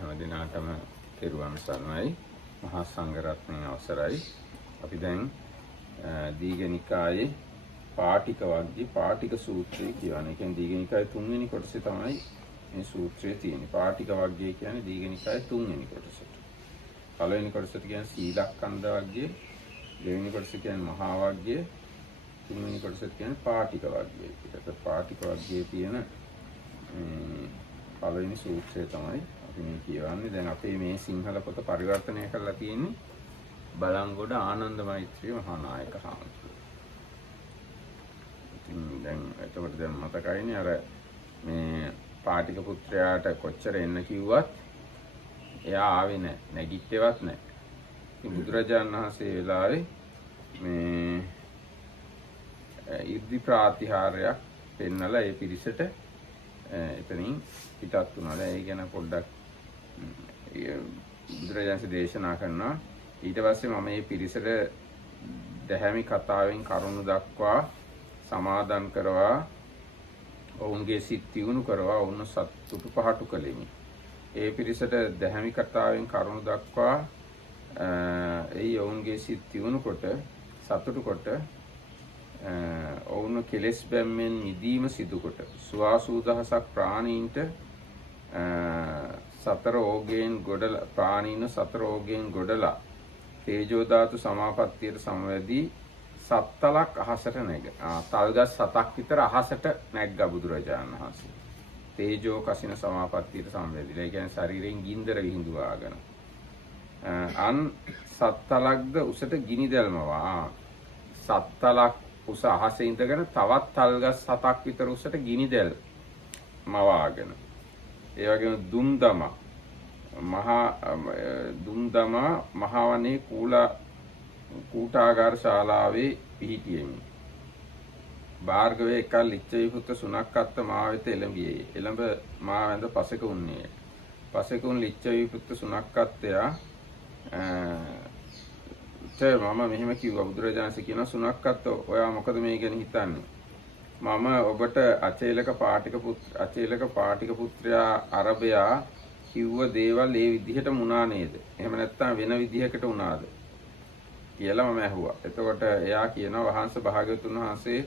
හැම දිනාටම තෙරුවන් සරණයි. මහා සංඝරත්නයේ අවසරයි. අපි දැන් දීඝනිකායේ පාටික වග්ගයේ පාටික සූත්‍රය කියවන. ඒ කියන්නේ දීඝනිකායේ 3 වෙනි කොටසේ තමයි මේ සූත්‍රය තියෙන්නේ. පාටික වග්ගය කියන්නේ දීඝනිකායේ 3 වෙනි කොටසට. පළවෙනි කොටසට කියන්නේ සීලක්ඛන්ධ වග්ගය, දෙවෙනි කොටස කියන්නේ මහා වග්ගය, තුන්වෙනි කොටසට කියන්නේ පාටික වග්ගය. ඒකට පාටික වග්ගයේ තියෙන පළවෙනි සූත්‍රය තමයි අපි මේ කියවන්නේ. දැන් අපේ මේ සිංහල පොත පරිවර්තනය කරලා තියෙන්නේ බලංගොඩ ආනන්ද මෛත්‍රී මහා නායක හාමුදුරුවෝ. ඉතින් දැන් එතකොට දැන් මතකයිනේ අර මේ පාටික පුත්‍රයාට කොච්චර එන්න කිව්වත් එයා ආවේ නැහැ. නැගිට්ටෙවත් නැහැ. ඉතින් බුදුරජාණන් වහන්සේ වෙලාවේ මේ ඉර්ධි ප්‍රාතිහාර්යයක් පෙන්නලා ඒ පිරිසට එතනින් පිටත් වුණා. ඒ ගැන පොඩ්ඩක් බුදුරජාණන් දේශනා කරනවා. ඊට පස්සේ මම මේ පිරිසට දැහැමි කතාවෙන් කරුණු දක්වා සමාදන් කරවා ඔවුන්ගේ සිත් තියුණු කරවා ඔවුන් සතුටු පහටු කළෙමි. ඒ පිරිසට දැහැමි කතාවෙන් කරුණු දක්වා ඔවුන්ගේ සිත් තියුණු කොට සතුටු කොට ඔවුන් කෙලෙස් බැම්මෙන් මිදීම සිදු කොට සුවාසූ දහසක් ප්‍රාණීන්ට සතර ඕගයෙන් ගොඩලා ප්‍රාණීන සතර ඕගයෙන් ගොඩලා තේජෝ ධාතු සමාපත්තියට සමවැදී සත්තලක් අහසට නැග. තල්ගස් 7ක් විතර අහසට නැග්ගා බුදුරජාණන් වහන්සේ. තේජෝ කසින සමාපත්තියට සමවැදිලා. ඒ කියන්නේ ශරීරයෙන් ගින්දර විහිදුවාගෙන. අන් සත්තලක්ද උසට ගිනි දැල්මවා. සත්තලක් උස අහසේ ඉඳගෙන තවත් තල්ගස් 7ක් විතර උසට ගිනි දැල් මවාගෙන. ඒ වගේම දුම්දම මහවනේ කූටාගාර ශාලාවේ පිහිටියෙමි. භාර්ගවයේ එකල් ලිච්ඡවි පුත්‍ර සුනක්කත්ත මා වෙත එළඹියේ. එළඹ මා වැඳ පසෙක උන්නේ. පසෙකුන් ලිච්ඡවි පුත්‍ර සුනක්කත්තයා මම මෙහෙම කිව්වා. බුදුරජාණන් කියනවා සුනක්කත්ත ඔයා මොකද මේ ගැන හිතන්නේ? මම ඔබට අචේලක පාටික පුත්‍රයා අරබයා කිව්ව දේවල් ඒ විදිහටම වුණා නේද? එහෙම නැත්නම් වෙන විදිහකට වුණාද කියලා මම ඇහුවා. එතකොට එයා කියනවා වහන්සේ භාග්‍යවතුන් වහන්සේ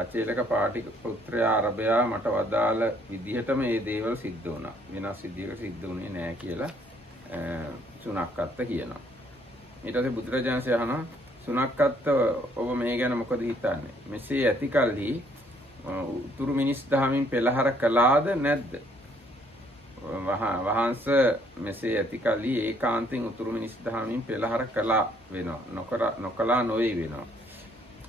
අචේලක පාටික පුත්‍රයා අරබයා මට වදාළ විදිහටම මේ දේවල් සිද්ධ වුණා. වෙනස් විදිහකට සිද්ධ වුණේ නැහැ කියලා සුනක්කත්ත කියනවා. ඊට පස්සේ බුදුරජාණන් අහනවා සුනක්කත්ත ඔබ මේ ගැන මොකද හිතන්නේ? මෙසේ ඇති කල්හි උතුරු මිනිස් දහමින් පෙළහර කළාද නැද්ද? වහන්ස මෙසේ ඇති කල්හි ඒකාන්තයෙන් උතුරු මිනිස් දහමින් පෙළහර කළා වෙනවා. නොකලා නොවේ වෙනවා.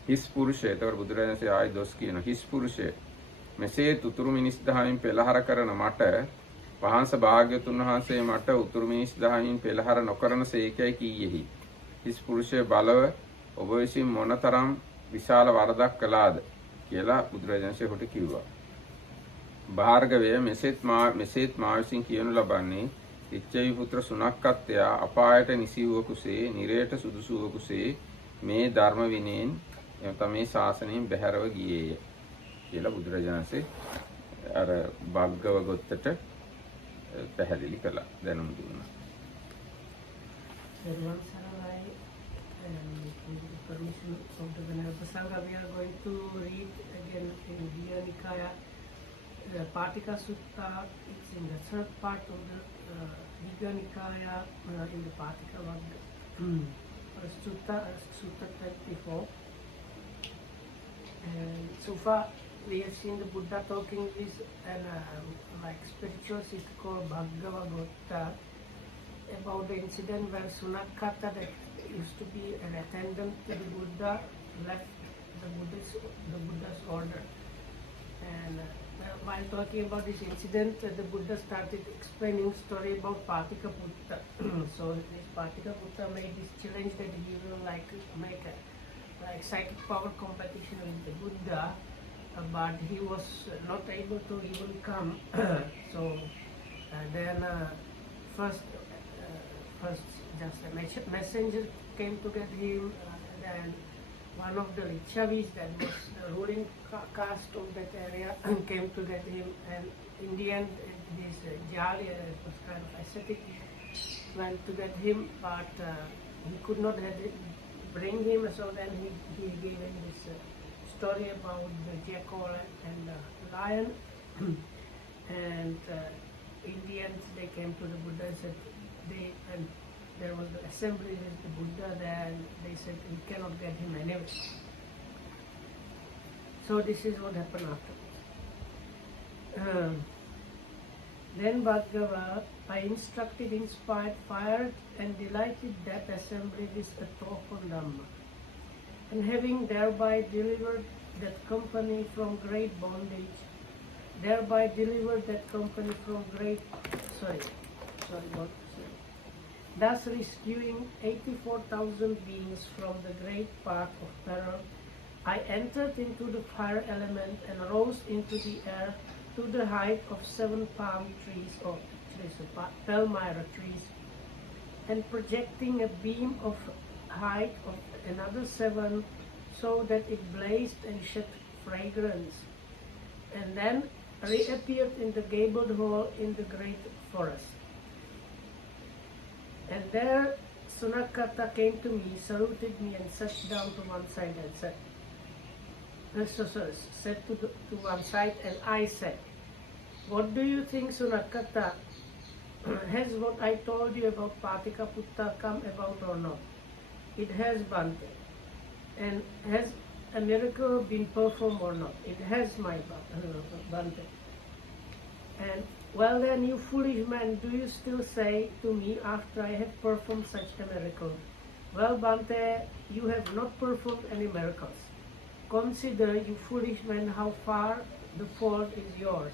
හිස් පුරුෂය. ඒතකොට බුදුරජාණන් ආයි දොස් කියන හිස් පුරුෂය. මෙසේ උතුරු මිනිස් දහමින් පෙළහර කරන මට වහන්ස භාග්‍යතුන් වහන්සේ මට උතුරු මිනිස් දහමින් පෙළහර නොකරන සේකයි කීයෙහි. හිස් පුරුෂය බලව ඔබ විසින් මොනතරම් විශාල වරදක් කළාද කියලා බුදුරජාණන් කොට කිව්වා. භාර්ගවය මෙසේත් මා විසින් කියනු ලබන්නේ ලිච්ඡවි පුත්‍ර සුනක්කත්තයා අපායට නිසි වූ කුසේ නිරයට සුදුසු වූ කුසේ මේ ධර්ම විනයෙන් එතම මේ ශාසනයෙන් බැහැරව ගියේය කියලා බුදුරජාණන්සේ අර භග්ගව ගොත්තට පැහැදිලි කළා. දැනුම් දුන්නා. Permission of the Venerable Sangha, we are going to read again in Dීඝනිකාය Patika Sutta. It's in the third part of the Dීඝනිකාය in the Patika Vagga. Sutta 24. And so far we have seen the Buddha talking with an like spiritual sister called Bhagavagotta about the incident where Sunakata that used to be an attendant to the Buddha left the Buddha's order. And while talking about this incident, the Buddha started explaining story about Patika Putta. So this Patika Putta made this challenge that he will like make a like psychic power competition with the Buddha, but he was not able to even come. So then first just a messenger came to get him, then one of the Lichavis that was the ruling caste of that area came to get him, and in the end this Jali was kind of ascetic, went to get him, but he could not bring him, so then he gave him this story about the jackal and the lion, and in the end they came to the Buddha and said and there was the assembly with the Buddha there, and they said we cannot get him anyway. So this is what happened afterwards. Then Bhagava, I instructed, inspired, fired and delighted that assembly with a talk on Dhamma, and having thereby delivered that company from great bondage, thereby delivered that company from great, thus rescuing 84,000 beings from the great path of peril, I entered into the fire element and rose into the air to the height of 7 palm trees, or actually palmyra trees, and projecting a beam of height of another 7, so that it blazed and shed fragrance, and then reappeared in the gabled hall in the great forest. And there Sunakata came to me, saluted me, and sat down to one side and said, said to one side, and I said, what do you think, Sunakata? Has what I told you about Patika Putta come about or not? It has, Bhante. And has a miracle been performed or not? It has, my Bhante. And well then, you foolish man, do you still say to me after I have performed such a miracle, well, Bhante, you have not performed any miracles. Consider, you foolish man, how far the fault is yours.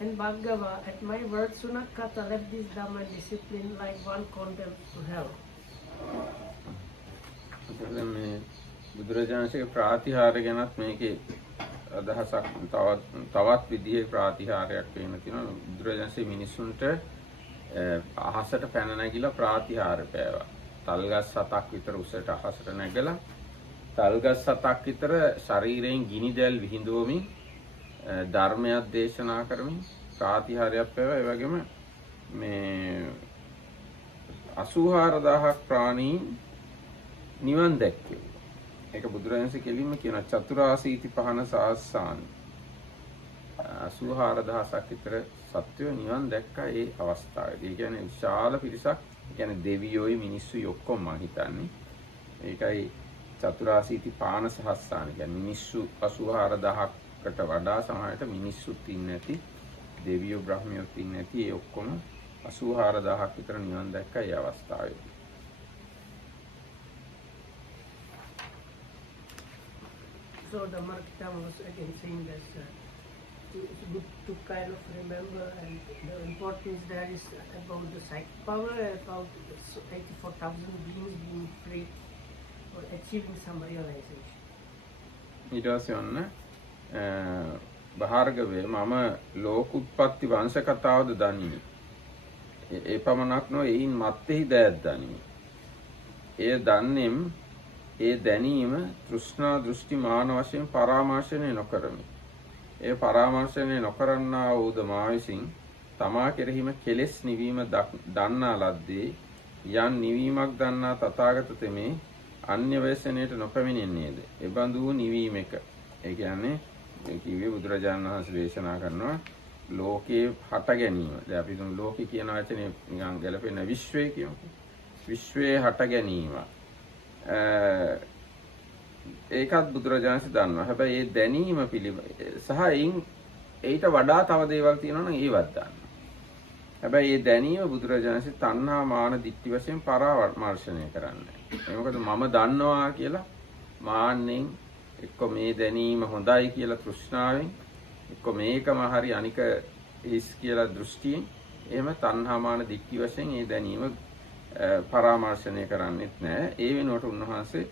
And Bhagava, at my word, Sunakata left this Dhamma discipline like one condemned to hell. බුදුරජාණන්සේගේ ප්‍රාතිහාර්ය ගැනත් මේකේ අදහසක් තවත් විදිහේ ප්‍රාතිහාර්යයක් වෙන්න තියෙනවා. බුදුරජාණන්සේ මිනිසුන්ට අහසට පැන නැගිලා ප්‍රාතිහාර්ය පෑවා. තල්ගස් 7ක් විතර උසට අහසට නැගලා තල්ගස් 7ක් විතර ශරීරයෙන් ගිනි දැල් විහිදුවමින් ධර්මයක් දේශනා කරමින් ප්‍රාතිහාර්යයක් පෑවා. ඒ වගේම මේ 84000ක් ප්‍රාණීන් නිවන් දැක්කේ. ඒක බුදුරජාණන්සේ කෙලින්ම කියන චතුරාසීති පහන සාස්සාන 84000ක් විතර සත්වෝ නිවන් දැක්කා ඒ අවස්ථාවේදී. ඒ කියන්නේ විශාල පිරිසක්, ඒ කියන්නේ දෙවියෝයි මිනිස්සුයි ඔක්කොම මම හිතන්නේ. ඒකයි චතුරාසීති පාන සහස්සාන කියන්නේ මිනිස්සු 84000කට වඩා සමහරට මිනිස්සුත් ඉන්නේ නැති, දෙවියෝ බ්‍රහ්මියෝත් ඉන්නේ නැති, ඒ ඔක්කොම 84000ක් විතර නිවන් දැක්කා ඒ අවස්ථාවේදී. So the Markitama was again saying that it's good to kind of remember, and the importance there is about the psychic power, about 84,000 beings being free or achieving some realization. ඊට පස්සේ ඔන්න භාර්ගවේ මම ලෝකුත්පත්ති වංශ කතාවද දනිමි. ඒ පමණක් නො එයින් මත්තේහි දෑත් දනිමි. ඒ දන්නේම් ඒ දැනීම තෘෂ්ණා දෘෂ්ටි මාන වශයෙන් පරාමර්ශනය නොකරමි. ඒ පරාමර්ශනය නොකරන්නා වූද මා විසින් තමා කෙරෙහිම කෙලෙස් නිවීම දන්නා ලද්දේ යන් නිවීමක් දන්නා තථාගත තෙමේ අන්‍ය වේශනයට නොපැමිණෙන්නේද? එබඳු නිවීමක. ඒ කියන්නේ කිව්වේ බුදුරජාණන් වහන්සේ දේශනා කරනවා ලෝකේ හට ගැනීම. දැන් අපි තුන් ලෝකේ කියන වචනේ නිකන් ගැලපෙන විශ්වය කියමු. විශ්වයේ හට ගැනීම. ඒකත් බුදුරජාණන්සේ දන්නවා. හැබැයි ඒ දැනීම සහ ඊට වඩා තව දේවල් තියෙනවා නම් ඒවත් දන්නවා. හැබැයි ඒ දැනීම බුදුරජාණන්සේ තණ්හා මාන දිට්ඨි වශයෙන් පරාමර්ශනය කරන්නේ. ඒ මොකද මම දන්නවා කියලා මාන්නෙන් එක්ක මේ දැනීම හොඳයි කියලා තෘෂ්ණාවෙන් එක්ක මේකම හරි අනික හිස් කියලා දෘෂ්ටියෙන් එහෙම තණ්හා මාන දිට්ඨි වශයෙන් ඒ දැනීම පරාමර්ශනය කරන්නේත් නැහැ. ඒ වෙනුවට උන්වහන්සේ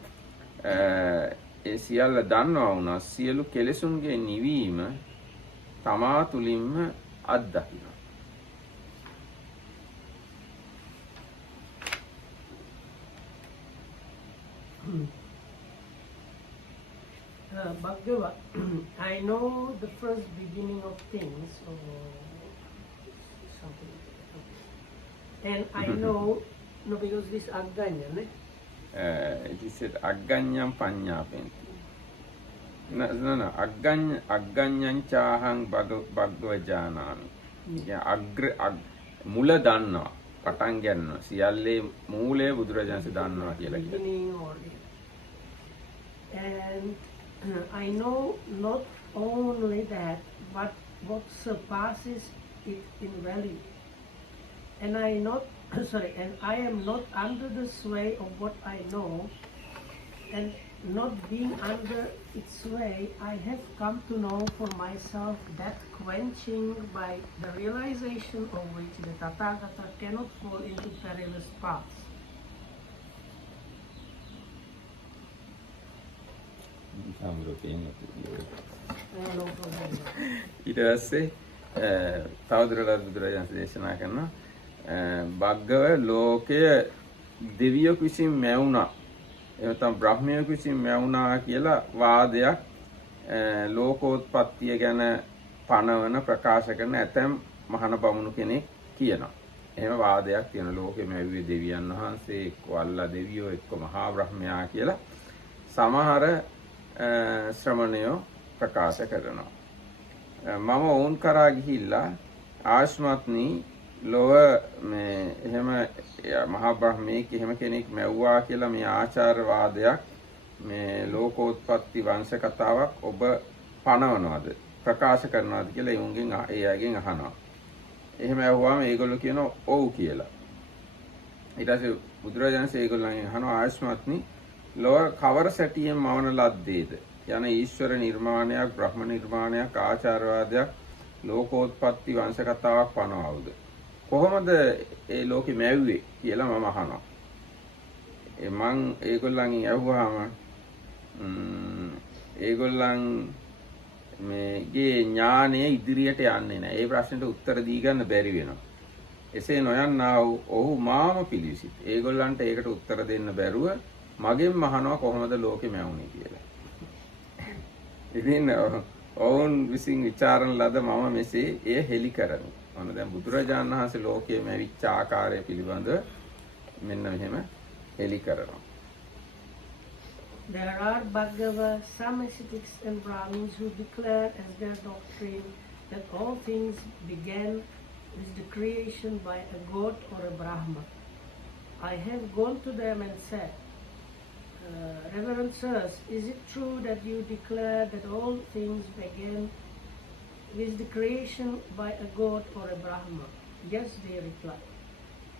ඒ සියල්ල දන්නවා වුණා සියලු කෙලෙසුන්ගේ නිවීම තමා තුලින්ම අත්දකිනවා. Bhagava, I know the first beginning of things, or something like that. Okay. And I know, no, because this Aganya, ne? It is said Aganyam Panyapenti. No. Agganyan chahang Bhagava janami. මුල දන්නවා පටන් ගන්නවා සියල්ලේ මූලය බුදුරජාණන්සේ දන්නවා කියලා කියනවා. Beginning or and I know not only that, but what surpasses it in value. And I am not under the sway of what I know, and not being under its sway, I have come to know for myself that quenching by the realization of which the Tathagata cannot fall into perilous paths. ඊට පස්සේ තවදුරටත් බුදුරජාණන් දේශනා කරනවා භග්ගව ලෝකය දෙවියෙකු විසින් මැවුණා එහෙනම් බ්‍රහ්මයෙකු විසින් මැවුණා කියලා වාදයක් ලෝකෝත්පත්තිය ගැන පනවන ප්‍රකාශ කරන ඇතැම් මහාන බමුණු කෙනෙක් කියනවා. එහෙම වාදයක් තියෙන ලෝකෙ මැව්වේ දෙවියන් වහන්සේ එක්ක අල්ලා දෙවියෝ එක්ක මහා බ්‍රහ්මයා කියලා සමහර ශ්‍රමණයෝ ප්‍රකාශ කරනවා. මම වුන් කරා ගිහිල්ලා ආශ්මත්නි ලොව මේ එහෙම මහා බ්‍රහ්මයෙක් එහෙම කෙනෙක් මැව්වා කියලා මේ ආචාරවාදයක් මේ ලෝකෝත්පත්ති වංශ කතාවක් ඔබ පනවනවද ප්‍රකාශ කරනවද කියලා එවුන්ගෙන් ඒ අයගෙන් අහනවා. එහෙම ඇහුවාම ඒගොල්ලෝ කියනවා ඔව් කියලා. ඊට පස්සේ බුදුරජාණන්සේ ඒගොල්ලන්ගෙන් අහනවා ආශ්මත්නි ලොව කවර සැටියෙන් මවන ලද්දේද යන ඊශ්වර නිර්මාණයක් බ්‍රහ්ම නිර්මාණයක් ආචාරවාදයක් ලෝකෝත්පත්ති වංශ කතාවක් පනවවුද කොහොමද ඒ ලෝකෙ මැව්වේ කියලා මම අහනවා. මං ඒගොල්ලන්ගෙන් අහුවාම ඒගොල්ලන් මේගේ ඥානය ඉදිරියට යන්නේ නැහැ. ඒ ප්‍රශ්නෙට උත්තර දී ගන්න බැරි වෙනවා. එසේ නොයන්නා වූ ඔහු මාම පිළිසිත. ඒගොල්ලන්ට ඒකට උත්තර දෙන්න බැරුව මගෙන් අහනවා කොහොමද ලෝකෙ මැවුනේ කියලා. ඉතින් ඔවුන් විසින් විචාරන ලද මම මෙසේ එය හෙළි කරමි. මොන දැන් බුදුරජාණන් වහන්සේ ලෝකයේ මැවිච්ච ආකාරය පිළිබඳව මෙන්න මෙහෙම හෙළි කරනවා. There are Bhagava, some ascetics and Brahmins who declare as their doctrine that all things began with the creation by a god or a Brahma. I have gone to them and said, Reverend sirs, is it true that you declare that all things began with the creation by a god or a Brahma? Yes, they replied.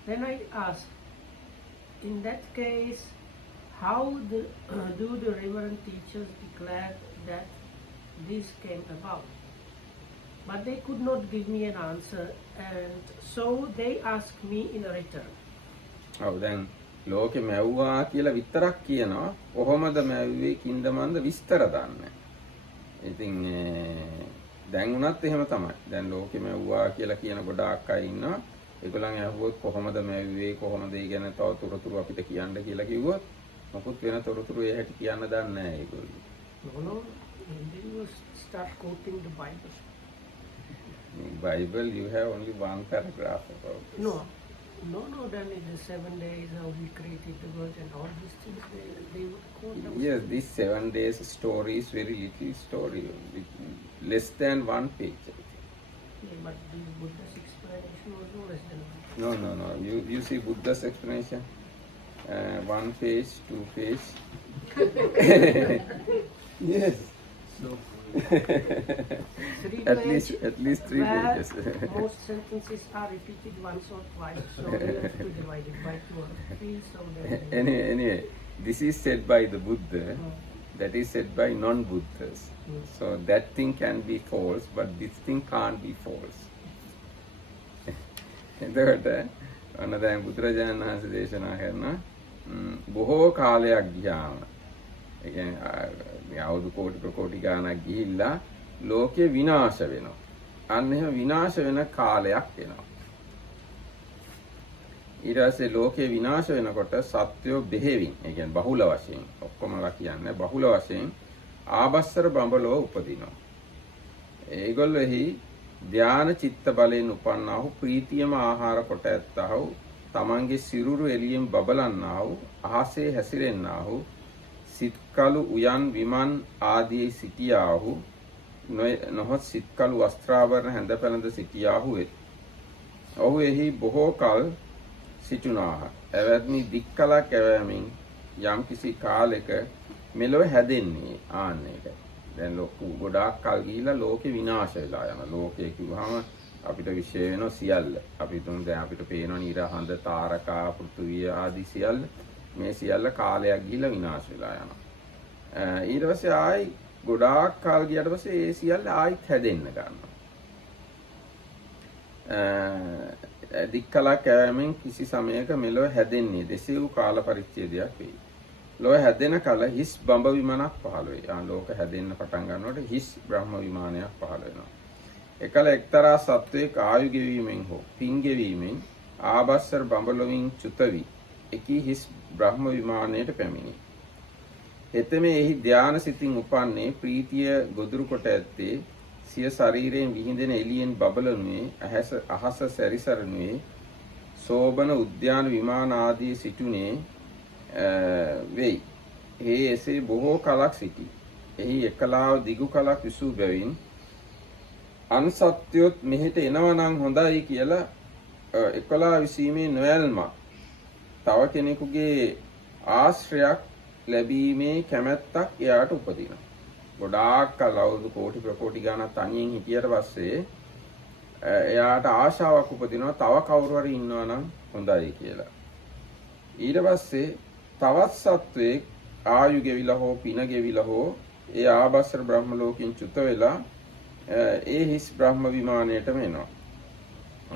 Then I asked, in that case, how do the reverend teachers declare that this came about? But they could not give me an answer, and so they asked me in return. ඔව් දැන් ලෝකෙ මැව්වා කියලා විතරක් කියනවා. කොහොමද මැව්වේ කින්ද මන්ද විස්තර දන්නේ. ඉතින් දැන් උනත් එහෙම තමයි. දැන් ලෝකෙ මැව්වා කියලා කියන ගොඩාක් අය ඉන්නවා. ඒගොල්ලන් අහුවොත් කොහොමද මැව්වේ කොහොමද ඒ ගැන තව තොරතුරු අපිට කියන්න කියලා කිව්වොත් මොකුත් වෙන තොරතුරු ඒ හැටි කියන්න දන්නේ නැහැ ඒගොල්ලෝ. No, then you start quoting the Bible. In Bible you have only one paragraph about this. No, then in the 7 days how he created the world and all these things, they would quote them. Yes, this 7 days story is very little story, less than 1 page. Yeah, but the Buddha's explanation was no less than one. No. You see Buddha's explanation, 1 page, 2 page. Yes. So at least 3 pages. Most sentences are repeated once or twice, so we have to divide it by 2 or 3. So anyway, this is said by the Buddha. That is said by non-Buddhas. So that thing can be false, but this thing can't be false. එතකොට ඔන්න දැන් බුදුරජාණන් වහන්සේ දේශනා කරන බොහෝ කාලයක් ගියාම ඒ කියන්නේ අවුරුදු කෝටි ප්‍රකෝටි ගාණක් ගිහිල්ලා ලෝකේ විනාශ වෙනවා. අන්න එහෙම විනාශ වෙන කාලයක් එනවා. ඊට පස්සේ ලෝකේ විනාශ වෙනකොට සත්වෝ බෙහෙවින් ඒ කියන්නේ බහුල වශයෙන් ඔක්කොමලා කියන්නේ බහුල වශයෙන් ආබස්සර බඹලෝ උපදිනවා. ඒගොල්ලෝ එහි ධාන චිත්ත බලයෙන් උපන්නා වූ ප්‍රීතියම ආහාර කොට ඇත්තා වූ තමන්ගේ සිරුරු එළියෙන් බබලන්නා වූ අහසේ හැසිරෙන්නා වූ සිත්කලු උයන් විමන් ආදී සිටියා වූ නොහොත් සිත්කලු වස්ත්‍රාභරණ හැඳ පැළඳ සිටියා වූ ඔහු එහි බොහෝ කල සිටුනාහ. එවැනි දික්කලක් ඇවෑමෙන් යම් කිසි කාලෙක මෙලොව හැදෙන්නේ ආන්නේක. දැන් ලොකු ගොඩාක් කල් ගිහිලා ලෝකේ විනාශ වෙලා යනවා. ලෝකේ කිව්වහම අපිට විශේෂ වෙන සියල්ල. අපි තුන් දැන් අපිට පේනවා නිර හඳ තාරකා පෘථුවිය ආදී සියල්ල. මේ සියල්ල කාලයක් ගිහිලා විනාශ වෙලා යනවා. ඊට පස්සේ ආයි ගොඩාක් කල් ගියාට පස්සේ ඒ සියල්ල ආයිත් හැදෙන්න ගන්නවා. දික්කලක් ඇවෑමෙන් කිසි සමයක මෙලොව හැදෙන්නේ දෙසෙව් කාල පරිච්ඡේදයක් වෙයි. ලෝක හැදෙන කල හිස් බඹ විමානක් පහළ වේ. ලෝක හැදෙන්න පටන් ගන්නකොට හිස් බ්‍රහ්ම විමානයක් පහළ වෙනවා. එකල එක්තරා සත්වයක ආයු ගෙවීමෙන් හෝ පින් ගෙවීමෙන් ආබස්සර බඹලොවින් චුත වී එකී හිස් බ්‍රහ්ම විමානයට පැමිණි. හෙතෙමේ එහි ධාන සිතින් උපන්නේ ප්‍රීතිය ගොදුරු කොට ඇත්තේ සිය ශරීරයෙන් විහිදෙන එළියෙන් බබලනුවේ අහස සැරිසරනුවේ සෝබන උද්‍යාන විමාන ආදී සිටුනේ වෙයි. එසේ බොහෝ කලක් සිටි. එහි එකලාව දිගු කලක් විසූ බැවින් අන්සත්‍යොත් මෙහෙට එනවා නම් හොඳයි කියලා එකලා විසීමේ නොයල්ම තව කෙනෙකුගේ ආශ්‍රයක් ලැබීමේ කැමැත්තක් එයාට උපදිනවා. ගොඩාක් කල අවුරුදු කෝටි ප්‍රකෝටි ගණන් තනියෙන් හිටියට පස්සේ එයාට ආශාවක් උපදිනවා තව කවුරු හරි ඉන්නවා නම් හොඳයි කියලා. ඊට පස්සේ තවත් සත්වයේ ආයු ගෙවිලා හෝ පින ගෙවිලා හෝ ඒ ආබස්සර බ්‍රහ්ම ලෝකෙන් චුත වෙලා ඒ හිස් බ්‍රහ්ම විමානයටම එනවා.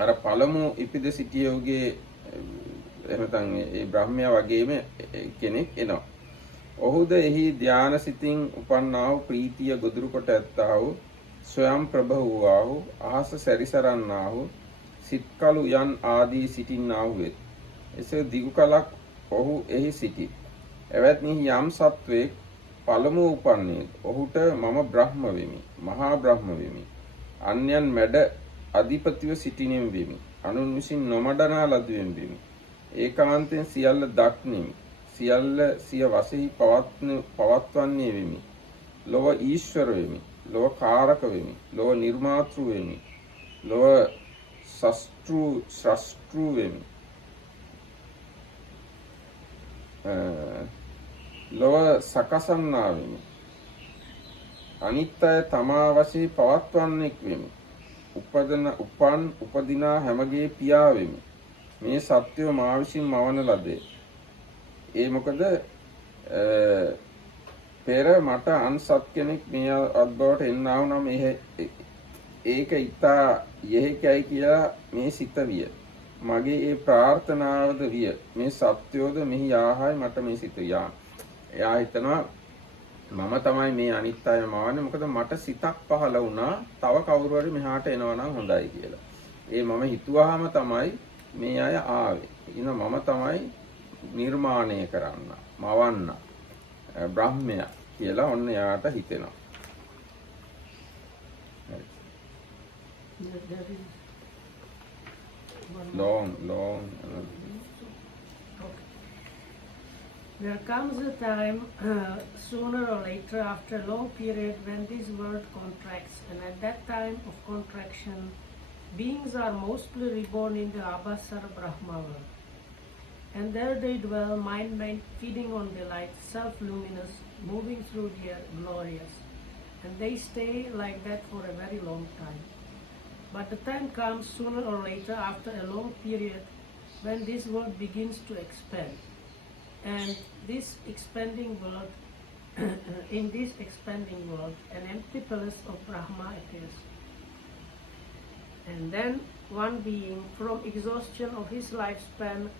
අර පළමු ඉපිද සිටියෝගේ එහෙනම් ඒ බ්‍රහ්මයා වගේම කෙනෙක් එනවා. ඔහුද එහි ධාන සිතින් උපන්නා වූ ප්‍රීතිය ගොදුරු කොට ඇත්තා වූ ස්වයං ප්‍රභ වූවා වූ අහස සැරිසරන්නා වූ සිත්කලු යන් ආදී සිටින්නා වූ වෙත්. එසේ දිගු කලක් ඔහු එහි සිටි. එවත්නි යම් සත්වයෙක් පළමු උපන්නේ ඔහුට මම බ්‍රහ්ම වෙමි, මහා බ්‍රහ්ම වෙමි, අන්‍යයන් මැඩ අධිපතිව සිටිනෙම් වෙමි, අනුන් විසින් නොමඩනා ලදුවෙම් වෙමි, ඒකාන්තයෙන් සියල්ල දක්නෙමි, සියල්ල සිය වශයෙහි පවත්වන්නේ වෙමි, ලොව ඊශ්වර වෙමි, ලොව කාරක වෙමි, ලොව නිර්මාතෘ වෙමි, ලොව ශස්ත්‍රු වෙමි, ලොව සකසන්නා වෙමි, අනිත් අය තමා වශයෙන් පවත්වන්නෙක් වෙමි, උපදිනා හැමගේ පියා වෙමි, මේ සත්‍යව මා විසින් මවන ලදේ. ඒ මොකද පෙර මට අන්සත් කෙනෙක් මේ අත්බවට එන්නා වුණා මේ ඒක ඉතා යෙහිකයි කියලා මේ සිත විය. මගේ ඒ ප්‍රාර්ථනාවද විය. මේ සත්‍යෝද මෙහි ආහාය මට මේ සිත යා. එයා හිතනවා මම තමයි මේ අනිත් අය මවන්නේ. මොකද මට සිතක් පහළ වුණා තව කවුරු හරි මෙහාට එනවා නම් හොඳයි කියලා. ඒ මම හිතුවාම තමයි මේ අය ආවේ. මම තමයි නිර්මාණය කරන්න, මවන්න, බ්‍රහ්මයා කියලා ඔන්න යාට හිතෙනවා. Long. There comes a time, sooner or later, after a long period, when this world contracts, and at that time of contraction, beings are mostly reborn in the Abhasara Brahma world. And there they dwell, mind, feeding on the light, self-luminous, moving through the air, glorious. And they stay like that for a very long time. But the time comes sooner or later, after a long period, when this world begins to expand. And this expanding world, in this expanding world, an empty palace of Brahma appears. And then one being, from exhaustion of his lifespan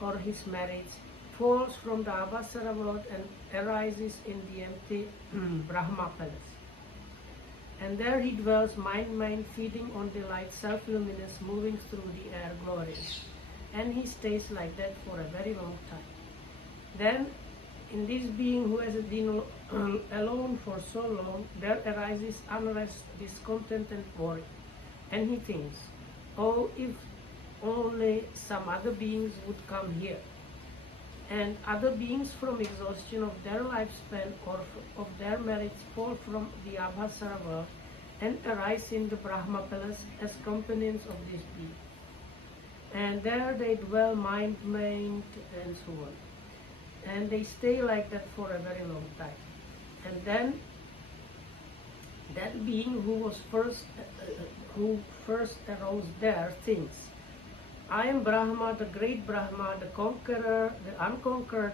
or his marriage, falls from the Abhasara world and arises in the empty Brahma palace. And there he dwells, mind, feeding on the light, self-luminous, moving through the air, glorious. And he stays like that for a very long time. Then in this being who has been alone for so long, there arises unrest, discontent, and worry. And he thinks, oh, if only some other beings would come here. And other beings from exhaustion of their lifespan or of their merits fall from the Abhasara world and arise in the Brahma palace as companions of this being. And there they dwell mind and so on. And they stay like that for a very long time. And then that being who first arose there thinks, I am Brahma, the great Brahma, the conqueror, the unconquered,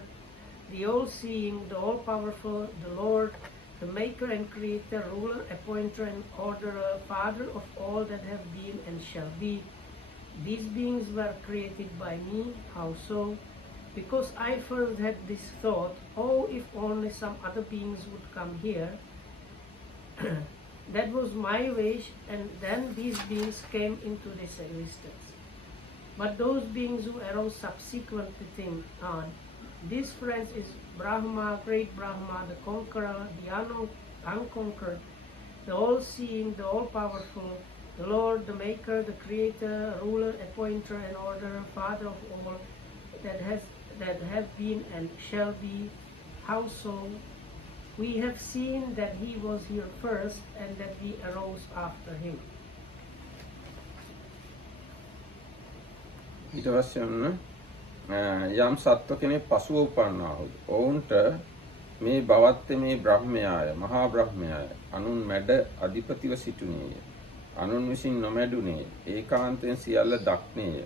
the all-seeing, the all-powerful, the Lord, the maker and creator, ruler, appointer and orderer, father of all that have been and shall be. These beings were created by me. How so? Because I first had this thought, oh, if only some other beings would come here. That was my wish, and then these beings came into this existence. But those beings who arose subsequently think, this friend is Brahma, great Brahma, the conqueror, the unconquered, the all-seeing, the all-powerful, the Lord, the maker, the creator, ruler, appointer and orderer, father of all that have been and shall be. How so? We have seen that he was here first and that we arose after him. ඊට පස්සේ යම් සත්ව කෙනෙක් පසුව උපන්නාහුද ඔවුන්ට මේ භවත්තේ මේ බ්‍රහ්මයාය මහා බ්‍රහ්මයාය අනුන් මැඩ අධිපතිව සිටුනේය අනුන් විසින් නොමැඩුනේ ඒකාන්තයෙන් සියල්ල දක්නේය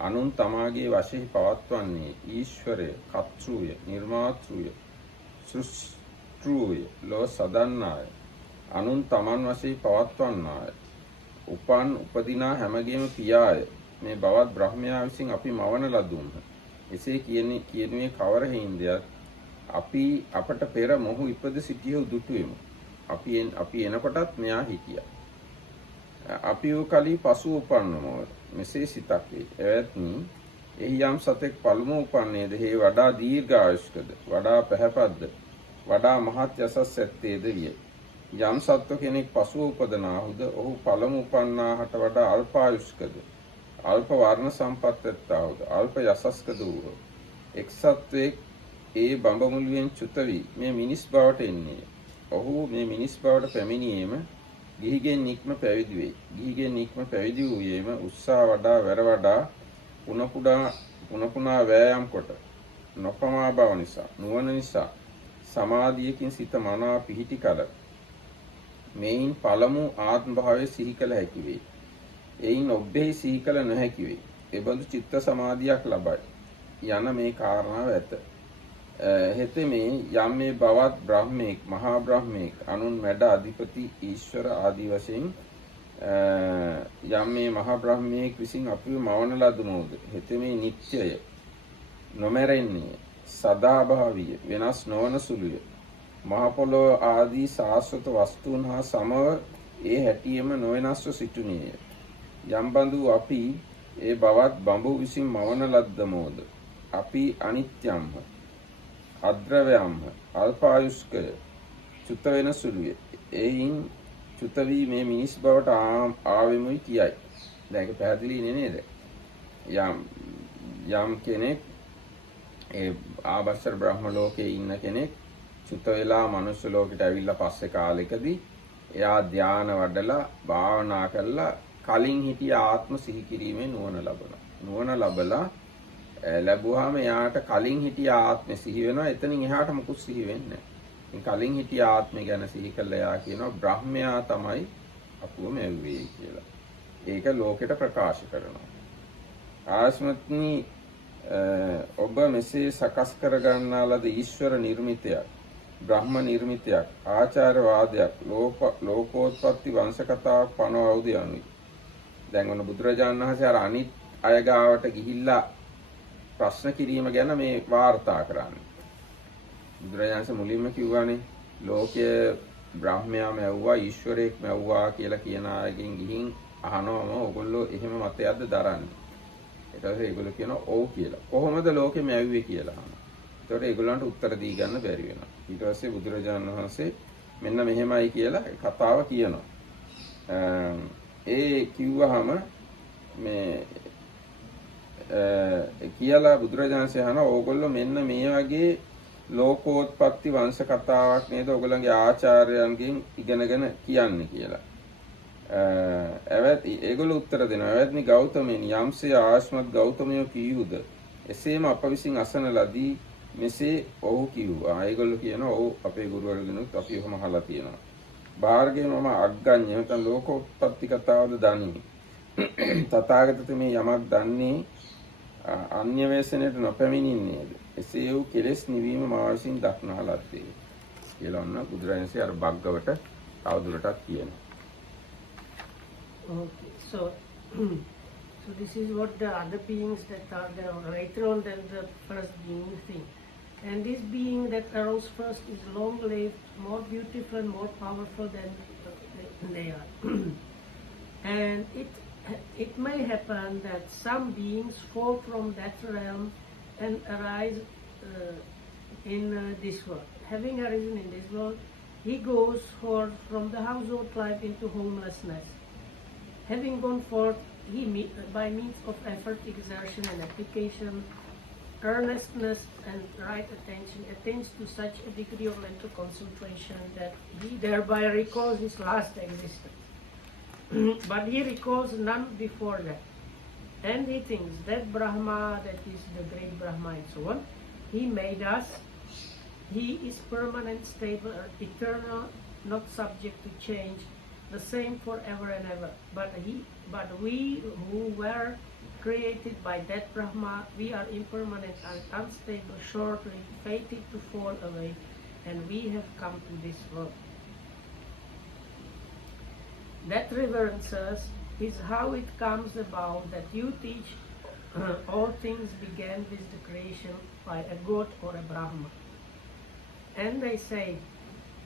අනුන් තමාගේ වශයෙන් පවත්වන්නේ ඊශ්වරය කර්තෘය නිර්මාතෘය සෘෂ්ටෘය ලෝ සදන්නාය අනුන් තමන් වශයෙන් පවත්වන්නාය උපන් උපදිනා හැමගේම පියාය මේ බවත් බ්‍රහ්මයා විසින් අපි මවන ලදුන්හ. එසේ කියනුවේ කවර හේන්දයක් අපි අපට පෙර මොහු ඉපද සිටියහු දුටුවෙමු. අපි එනකොටත් මෙයා හිටියා. අපි වූ කලී පසුව උපන්නම මෙසේ සිතක් වේ. එවත්නි එහි යම් සතෙක් පළමුව උපන්නේද හේ වඩා දීර්ඝායුෂ්කද වඩා පැහැපත්ද වඩා මහත් යසස් ඇත්තේද විය. යම් සත්ව කෙනෙක් පසුව උපදනාහුද ඔහු පළමු උපන්නාහට වඩා අල්පායුෂ්කද අල්ප වර්ණ සම්පත්තත්තාවද අල්ප යසස්කද වූහ. එක් සත්වෙක් ඒ බඹමුළුවෙන් චුත වී මේ මිනිස් බවට එන්නේ. ඔහු මේ මිනිස් බවට පැමිණීම ගිහිගෙන් නික්ම පැවිදි වෙයි. ගිහිගෙන් නික්ම පැවිදි වූයේම උත්සාහ වඩා වැර වඩා පුනපුනා වෑයම් කොට නොපමා බව නිසා නුවණ නිසා සමාධියකින් සිත මනා පිහිටි කල මෙයින් පළමු ආත්ම භාවයේ සිහි කළ හැකි වෙයි. එයින් ඔබ්බෙහි සිහි කළ නොහැකි වෙයි. එබඳු චිත්ත සමාධියක් ලබයි යන මේ කාරණාව ඇත. හෙතෙමේ යම් මේ බවත් බ්‍රහ්මෙක් මහා බ්‍රහ්මෙක් අනුන් මැඩ අධිපති ඊශ්වර ආදී වශයෙන් යම් මේ මහා බ්‍රහ්මයෙක් විසින් අපිව මවන ලදුනෝද හෙතෙමේ නිත්‍යය නොමැරෙන්නේ සදාභාවීය වෙනස් නොවන සුළුය මහ පොළොව ආදී සාස්වත වස්තුන් හා සමව ඒ හැටියෙම නොවෙනස්ව සිටුනේය. යම්බඳු අපි ඒ බවත් බඹු විසින් මවන ලද්දමෝද අපි අනිත්‍යම්හ අද්‍රවයම්හ අල්පායුෂ්කය චුත වෙන සුළුය. එයින් චුත වී මේ මිනිස් බවට ආවෙමුයි කියයි. දැන් ඒක පැහැදිලි නේද? යම් කෙනෙක් ඒ ආභස්සර බ්‍රහ්ම ලෝකේ ඉන්න කෙනෙක් චුත වෙලා මනුෂ්‍ය ලෝකෙට ඇවිල්ලා පස්සේ කාලෙකදී එයා ධානය වඩලා භාවනා කළා කලින් හිටිය ආත්ම සිහි කිරීමේ නුවණ ලැබුණා. නුවණ ලැබලා ලැබුවාම එයාට කලින් හිටිය ආත්මෙ සිහි වෙනවා. එතනින් එහාට මොකුත් සිහි වෙන්නේ නැහැ. කලින් හිටිය ආත්මය ගැන සිහි කළා එයා කියනවා බ්‍රහ්මයා තමයි අපුව මෙව්වේ කියලා. ඒක ලෝකෙට ප්‍රකාශ කරනවා. ආස්මත්නි ඔබ මෙසේ සකස් කර ගන්නා ලද ඊශ්වර නිර්මිතයක් බ්‍රහ්ම නිර්මිතයක් ආචාරවාදයක් ලෝකෝත්පත්ති වංශ කතාවක් පනවවුද යනුයි. දැන් ඔන්න බුදුරජාණන් වහන්සේ අර අනිත් අය ගාවට ගිහිල්ලා ප්‍රශ්න කිරීම ගැන මේ වාර්තා කරන්නේ. බුදුරජාණන් වහන්සේ මුලින්ම කිව්වානේ ලෝකයේ බ්‍රහ්මයා මැව්වා ඊශ්වරයෙක් මැව්වා කියලා කියන අයගෙන් ගිහින් අහනවම ඔයගොල්ලෝ එහෙම මතයක්ද දරන්නේ? ඊට පස්සේ ඒගොල්ලෝ කියනවා ඔව් කියලා. කොහොමද ලෝකෙ මැව්වේ කියලා අහනවා. ඒතකොට ඒගොල්ලන්ට උත්තර දී ගන්න බැරි වෙනවා. ඊට පස්සේ බුදුරජාණන් වහන්සේ මෙන්න මෙහෙමයි කියලා කතාව කියනවා. ඒ කිව්වහම මේ කියලා බුදුරජාණන්සේ අහනවා ඕගොල්ලෝ මෙන්න මේ වගේ ලෝකෝත්පත්ති වංශ කතාවක් නේද ඔයගොල්ලන්ගේ ආචාර්යයන්ගෙන් ඉගෙනගෙන කියන්නේ කියලා. ඒගොල්ලෝ උත්තර දෙනවා. එවත්නි ගෞතමයනි යම්සේ ආශ්මත් ගෞතමයෝ කීයුද එසේම අප විසින් අසන ලදී මෙසේ ඔහු කිව්වා. ඒගොල්ලෝ කියනවා ඔව් අපේ ගුරුවරගෙනුත් අපි ඔහොම අහලා තියෙනවා. භාර්ගයේ මම අග්ගඤ්ඤ නැත්නම් ලෝකෝත්පත්ති කතාවද දන්නේ. තථාගතත මේ යමක් දන්නේ අන්‍ය වේසනයට නොපැමිණින්නේද? එසේ වූ කෙලෙස් නිවීම මා විසින් දක්නා ලද්දේ කියලා ඔන්න බුදුරජාණන්සේ අර භග්ගවට තවදුරටත් කියනවා. Okay, so this is what the other beings that are there later on than the first being thing. And this being that arose first is long-lived, more beautiful and more powerful than they are. And it may happen that some beings fall from that realm and arise in this world. Having arisen in this world, he goes forth from the household life into homelessness. Having gone forth, he by means of effort, exertion and application, earnestness and right attention, attains to such a degree of mental concentration that he thereby recalls his last existence. But he recalls none before that. And he thinks that Brahma, that is the great Brahma and so on, he made us, he is permanent, stable, eternal, not subject to change, the same forever and ever. But we who were created by that Brahma, we are impermanent and unstable, shortly fated to fall away, and we have come to this world. That reverences is how it comes about that you teach all things began with the creation by a god or a Brahma. And they say,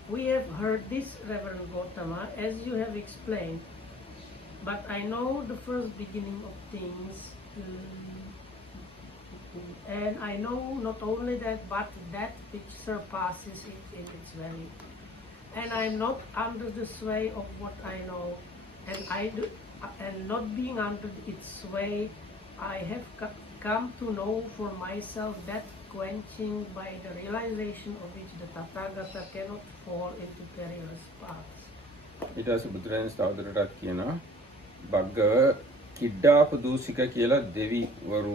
we have heard this, Reverend Gautama, as you have explained, but I know the first beginning of things, and I know not only that, but that which surpasses it in its value. And I am not under the sway of what I know, and not being under its sway, I have come to know for myself that quenching by the realization of which the Tathagata cannot fall into perilous paths. ඊට පස්සේ බුදුරජාණන් තවදුරටත් කියනවා භග්ගව කිඩ්ඩාපදූසික කියලා දෙවිවරු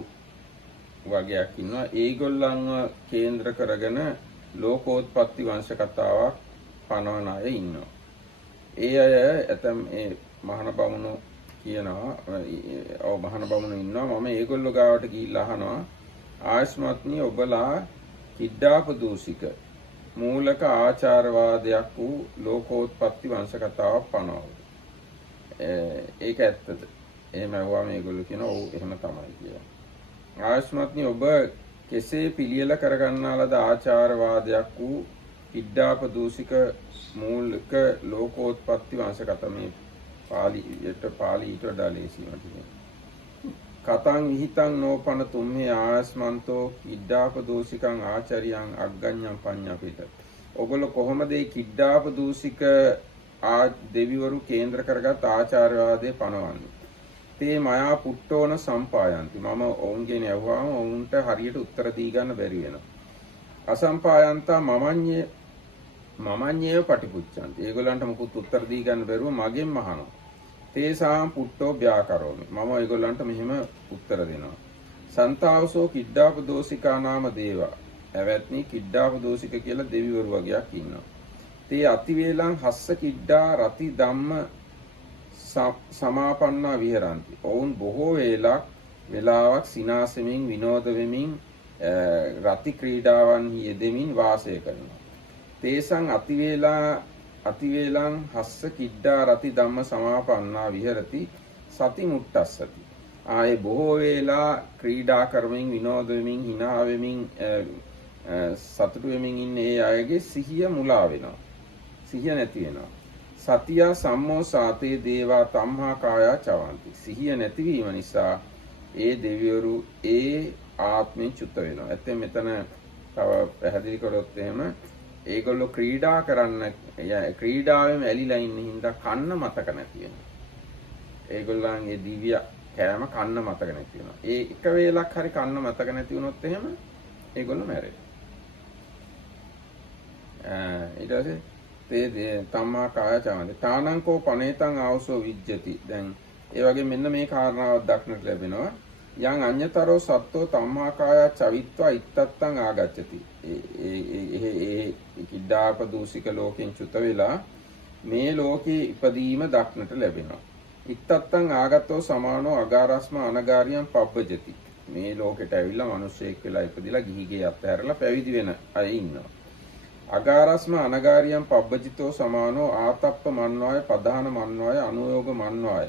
වගේක් ඉන්නවා. ඒගොල්ලන්ව කේන්ද්‍ර කරගෙන ලෝකෝත්පත්ති වංශ කතාවක් පනවන අය ඉන්නවා. ඒ අය ඇතම් ඒ මහාන බමුණු කියනවා මහාන බමුණු ඉන්නවා. මම ඒගොල්ලෝ ගාවට ගිහිල්ලා අහනවා ආයස්මත්නි ඔබලා කිඩ්ඩාපදූසික මූලක ආචාරවාදයක් වූ ලෝකෝත්පත්ති වංශ කතාවක් පනවනවා. ඒක ඇත්තද? එහෙම ඇහුවා මේගොල්ලෝ කියනවා ඔව් එහෙම තමයි කියලා. ආයස්මත්නි ඔබ කෙසේ පිළියෙල කරගන්නා ලද ආචාරවාදයක් වූ කිඩ්ඩාපදූසික මූලික ලෝකෝත්පත්ති වංශ කතා මේ පාලියට පාලීට වඩා ලේසියි. කතං විහිතං නෝපන තුම්හේ ආයස්මන්තෝ කිඩ්ඩාපදූසිකං ආචාරියං අග්ගඤ්ඤං පඤ්ඤාපිත. ඔගොල්ලෝ කොහොමද මේ කිඩ්ඩාපදූසික දෙවිවරු කේන්ද්‍ර කරගත් ආචාරවාදයේ පනවන්නේ? තේ මයා පුට්ටෝන සම්පායන්ති. මම ඔවුන්ගෙන් ඇහුවාම ඔවුන්ට හරියට උත්තර දී ගන්න බැරි වෙනවා. අසම්පායන්තා මමඤ්ඤේ පටිපුච්ඡන්ති. ඒගොල්ලන්ට මුකුත් උත්තර දී ගන්න බැරුව මගෙන් අහනවා. තේසාම් පුට්ටෝ ව්‍යාකරෝමි. මම ඒගොල්ලන්ට මෙහෙම උත්තර දෙනවා. සන්තාවසෝ කිඩ්ඩාපදෝසිකා නාම දේවා. එවත්නි කිඩ්ඩාපදෝසික කියලා දෙවිවරු වගේක් ඉන්නවා. තේ අතිවේලං හස්ස කිඩ්ඩා රති ධම්ම සමාපන්නා විහරಂತಿ. ඔවුන් බොහෝ වෙලාවක් සිනාසෙමින් විනෝද වෙමින් රති ක්‍රීඩාවන්හි යෙදෙමින් වාසය කරනවා. තේසං අතිවේලං හස්ස කිඩ්ඩා රති ධම්ම සමාපන්නා විහෙරති සති මුට්ටස්සති. ආයේ බොහෝ වේලා ක්‍රීඩා කරමින් විනෝද වෙමින් hina වෙමින් සතුටු වෙමින් ඉන්න ඒ අයගේ සිහිය මුලා වෙනවා. සිහිය නැති වෙනවා. සතිය සම්මෝ සාතේ දේවා තම්හා කායා චවಂತಿ. සිහිය නැතිවීම නිසා ඒ දෙවිවරු ඒ ආත්මෙන් චුත වෙනවා. ඇත්තෙන් මෙතන තව පැහැදිලි කරොත් එහෙම ඒගොල්ලෝ ක්‍රීඩා කරන්න ක්‍රීඩාවෙම ඇලිලා ඉන්න හින්දා කන්න මතක නැති වෙනවා. ඒගොල්ලන්ගේ දිව්‍ය කෑම කන්න මතක නැති වෙනවා. ඒ එක වේලක් හරි කන්න මතක නැති වුණොත් එහෙම ඒගොල්ලෝ මැරෙනවා. ඊට පස්සේ තේ තම්මා කාය චවන්ති තානංකෝ පනේතං ආවසෝ විජ්ජති. දැන් ඒ වගේ මෙන්න මේ කාරණාවක් දක්නට ලැබෙනවා. යං අඤ්‍යතරෝ සත්තෝ තම්මා කාය චවිත්වා ඉත්තත්තං ආගච්ඡති. ඒ කිඩාප දූෂික ලෝකෙන් චුත වෙලා මේ ලෝකේ ඉපදීම දක්නට ලැබෙනවා. ඉත්තත්තං ආගතෝ සමානෝ අගාරස්ම අනගාරියම් පබ්බජති. මේ ලෝකෙට ඇවිල්ලා මිනිස්සෙක් වෙලා ඉපදිලා ගිහිගේ අත්හැරලා පැවිදි වෙන අය ඉන්නවා. අගාරස්ම අනගාරියම් පබ්බජිතෝ සමානෝ ආතප්ප මන්වාය පදාන මන්වාය අනුയോഗ මන්වාය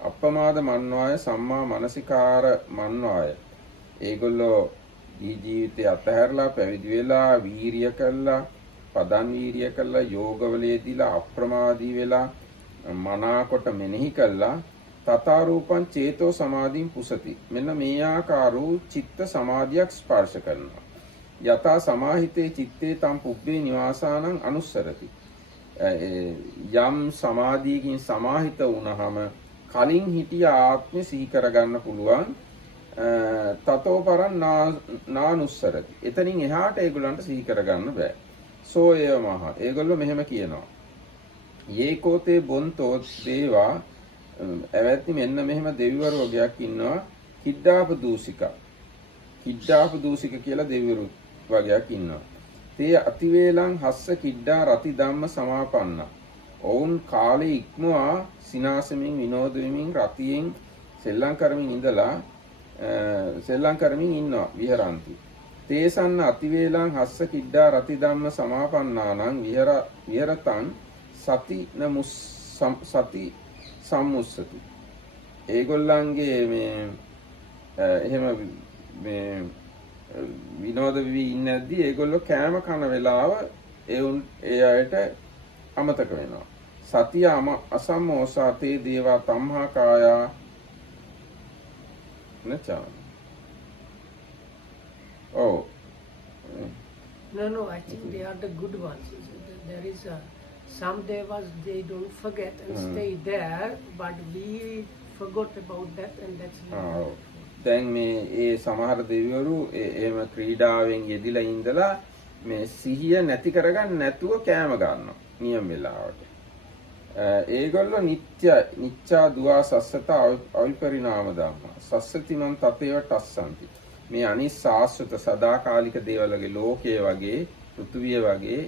අප්පමාද මන්වාය සම්මා මනසිකාර මන්වාය. ඒගොල්ලෝ ජීවිතය අත්හැරලා පැවිදි වෙලා වීරිය කළා පදන් වීරිය කළා යෝගවලේදීලා අප්‍රමාදී වෙලා මනාකොට මෙනෙහි කළා තථාරූපං චේතෝ සමාධින් පුසති. මෙන්න මේ ආකාරෝ චිත්ත සමාධියක් ස්පර්ශ කරනවා. යතා සමාහිතේ චිත්තේ තම් පුබ්බේ නිවාසානං අනුස්සරති. යම් සමාධියකින් සමාහිත වුණාම කලින් හිටිය ආත්මය සිහි කරගන්න පුළුවන්. තතෝ පරං නානුස්සරති. එතනින් එහාට ඒගොල්ලන්ට සිහි කරගන්න බෑ. සෝ ඒව මහ. ඒගොල්ලෝ මෙහෙම කියනවා. යේකෝතේ බොන්තෝ දේවා ඇවැත්නි මෙන්න මෙහෙම දෙවිවරු වගේක් ඉන්නවා. කිඩ්ඩාප දූෂික. කිඩ්ඩාප දූෂික කියලා දෙවිවරු වගේක් ඉන්නවා. තේ අතිවේලං හස්ස කිඩ්ඩා රති ධම්ම සමාපන්න. ඔවුන් කාලේ ඉක්මවා සිනාසෙමින් විනෝද වෙමින් රතියෙන් සෙල්ලම් කරමින් ඉඳලා සෙල්ලම් කරමින් ඉන්නවා විහරಂತಿ. තේසන්න අතිවේලං හස්ස කිඩ්ඩා රති ධම්ම සමාපන්නානං විහරතං සති නමුස් සති සම්මුස්සති. ඒගොල්ලන්ගේ මේ එහෙම මේ විනෝද වෙවි ඉන්නේදී ඒගොල්ලෝ කෑම කන වෙලාව ඒ අයට අමතක වෙනවා. සතිය අසම්මෝසාතේ දේවා තම්හා කායා නචා. Oh. No, I think they are the good ones. There is some devas they don't forget and stay there, but we forgot about that and that's not. දැන් මේ ඒ සමහර දෙවිවරු එහෙම ක්‍රීඩාවෙන් යෙදිලා ඉඳලා මේ සිහිය නැති කරගන්න නැතුව කෑම ගන්නවා නියම වෙලාවට. ඒගොල්ලෝ නිච්චා දුවා සස්සත අවිපරිණාම ධම්ම. සස්සතිමන් තතේව ටස්සන්ති. මේ අනිත් සාස්වත සදාකාලික දේවල් වගේ ලෝකයේ වගේ පෘථුවිය වගේ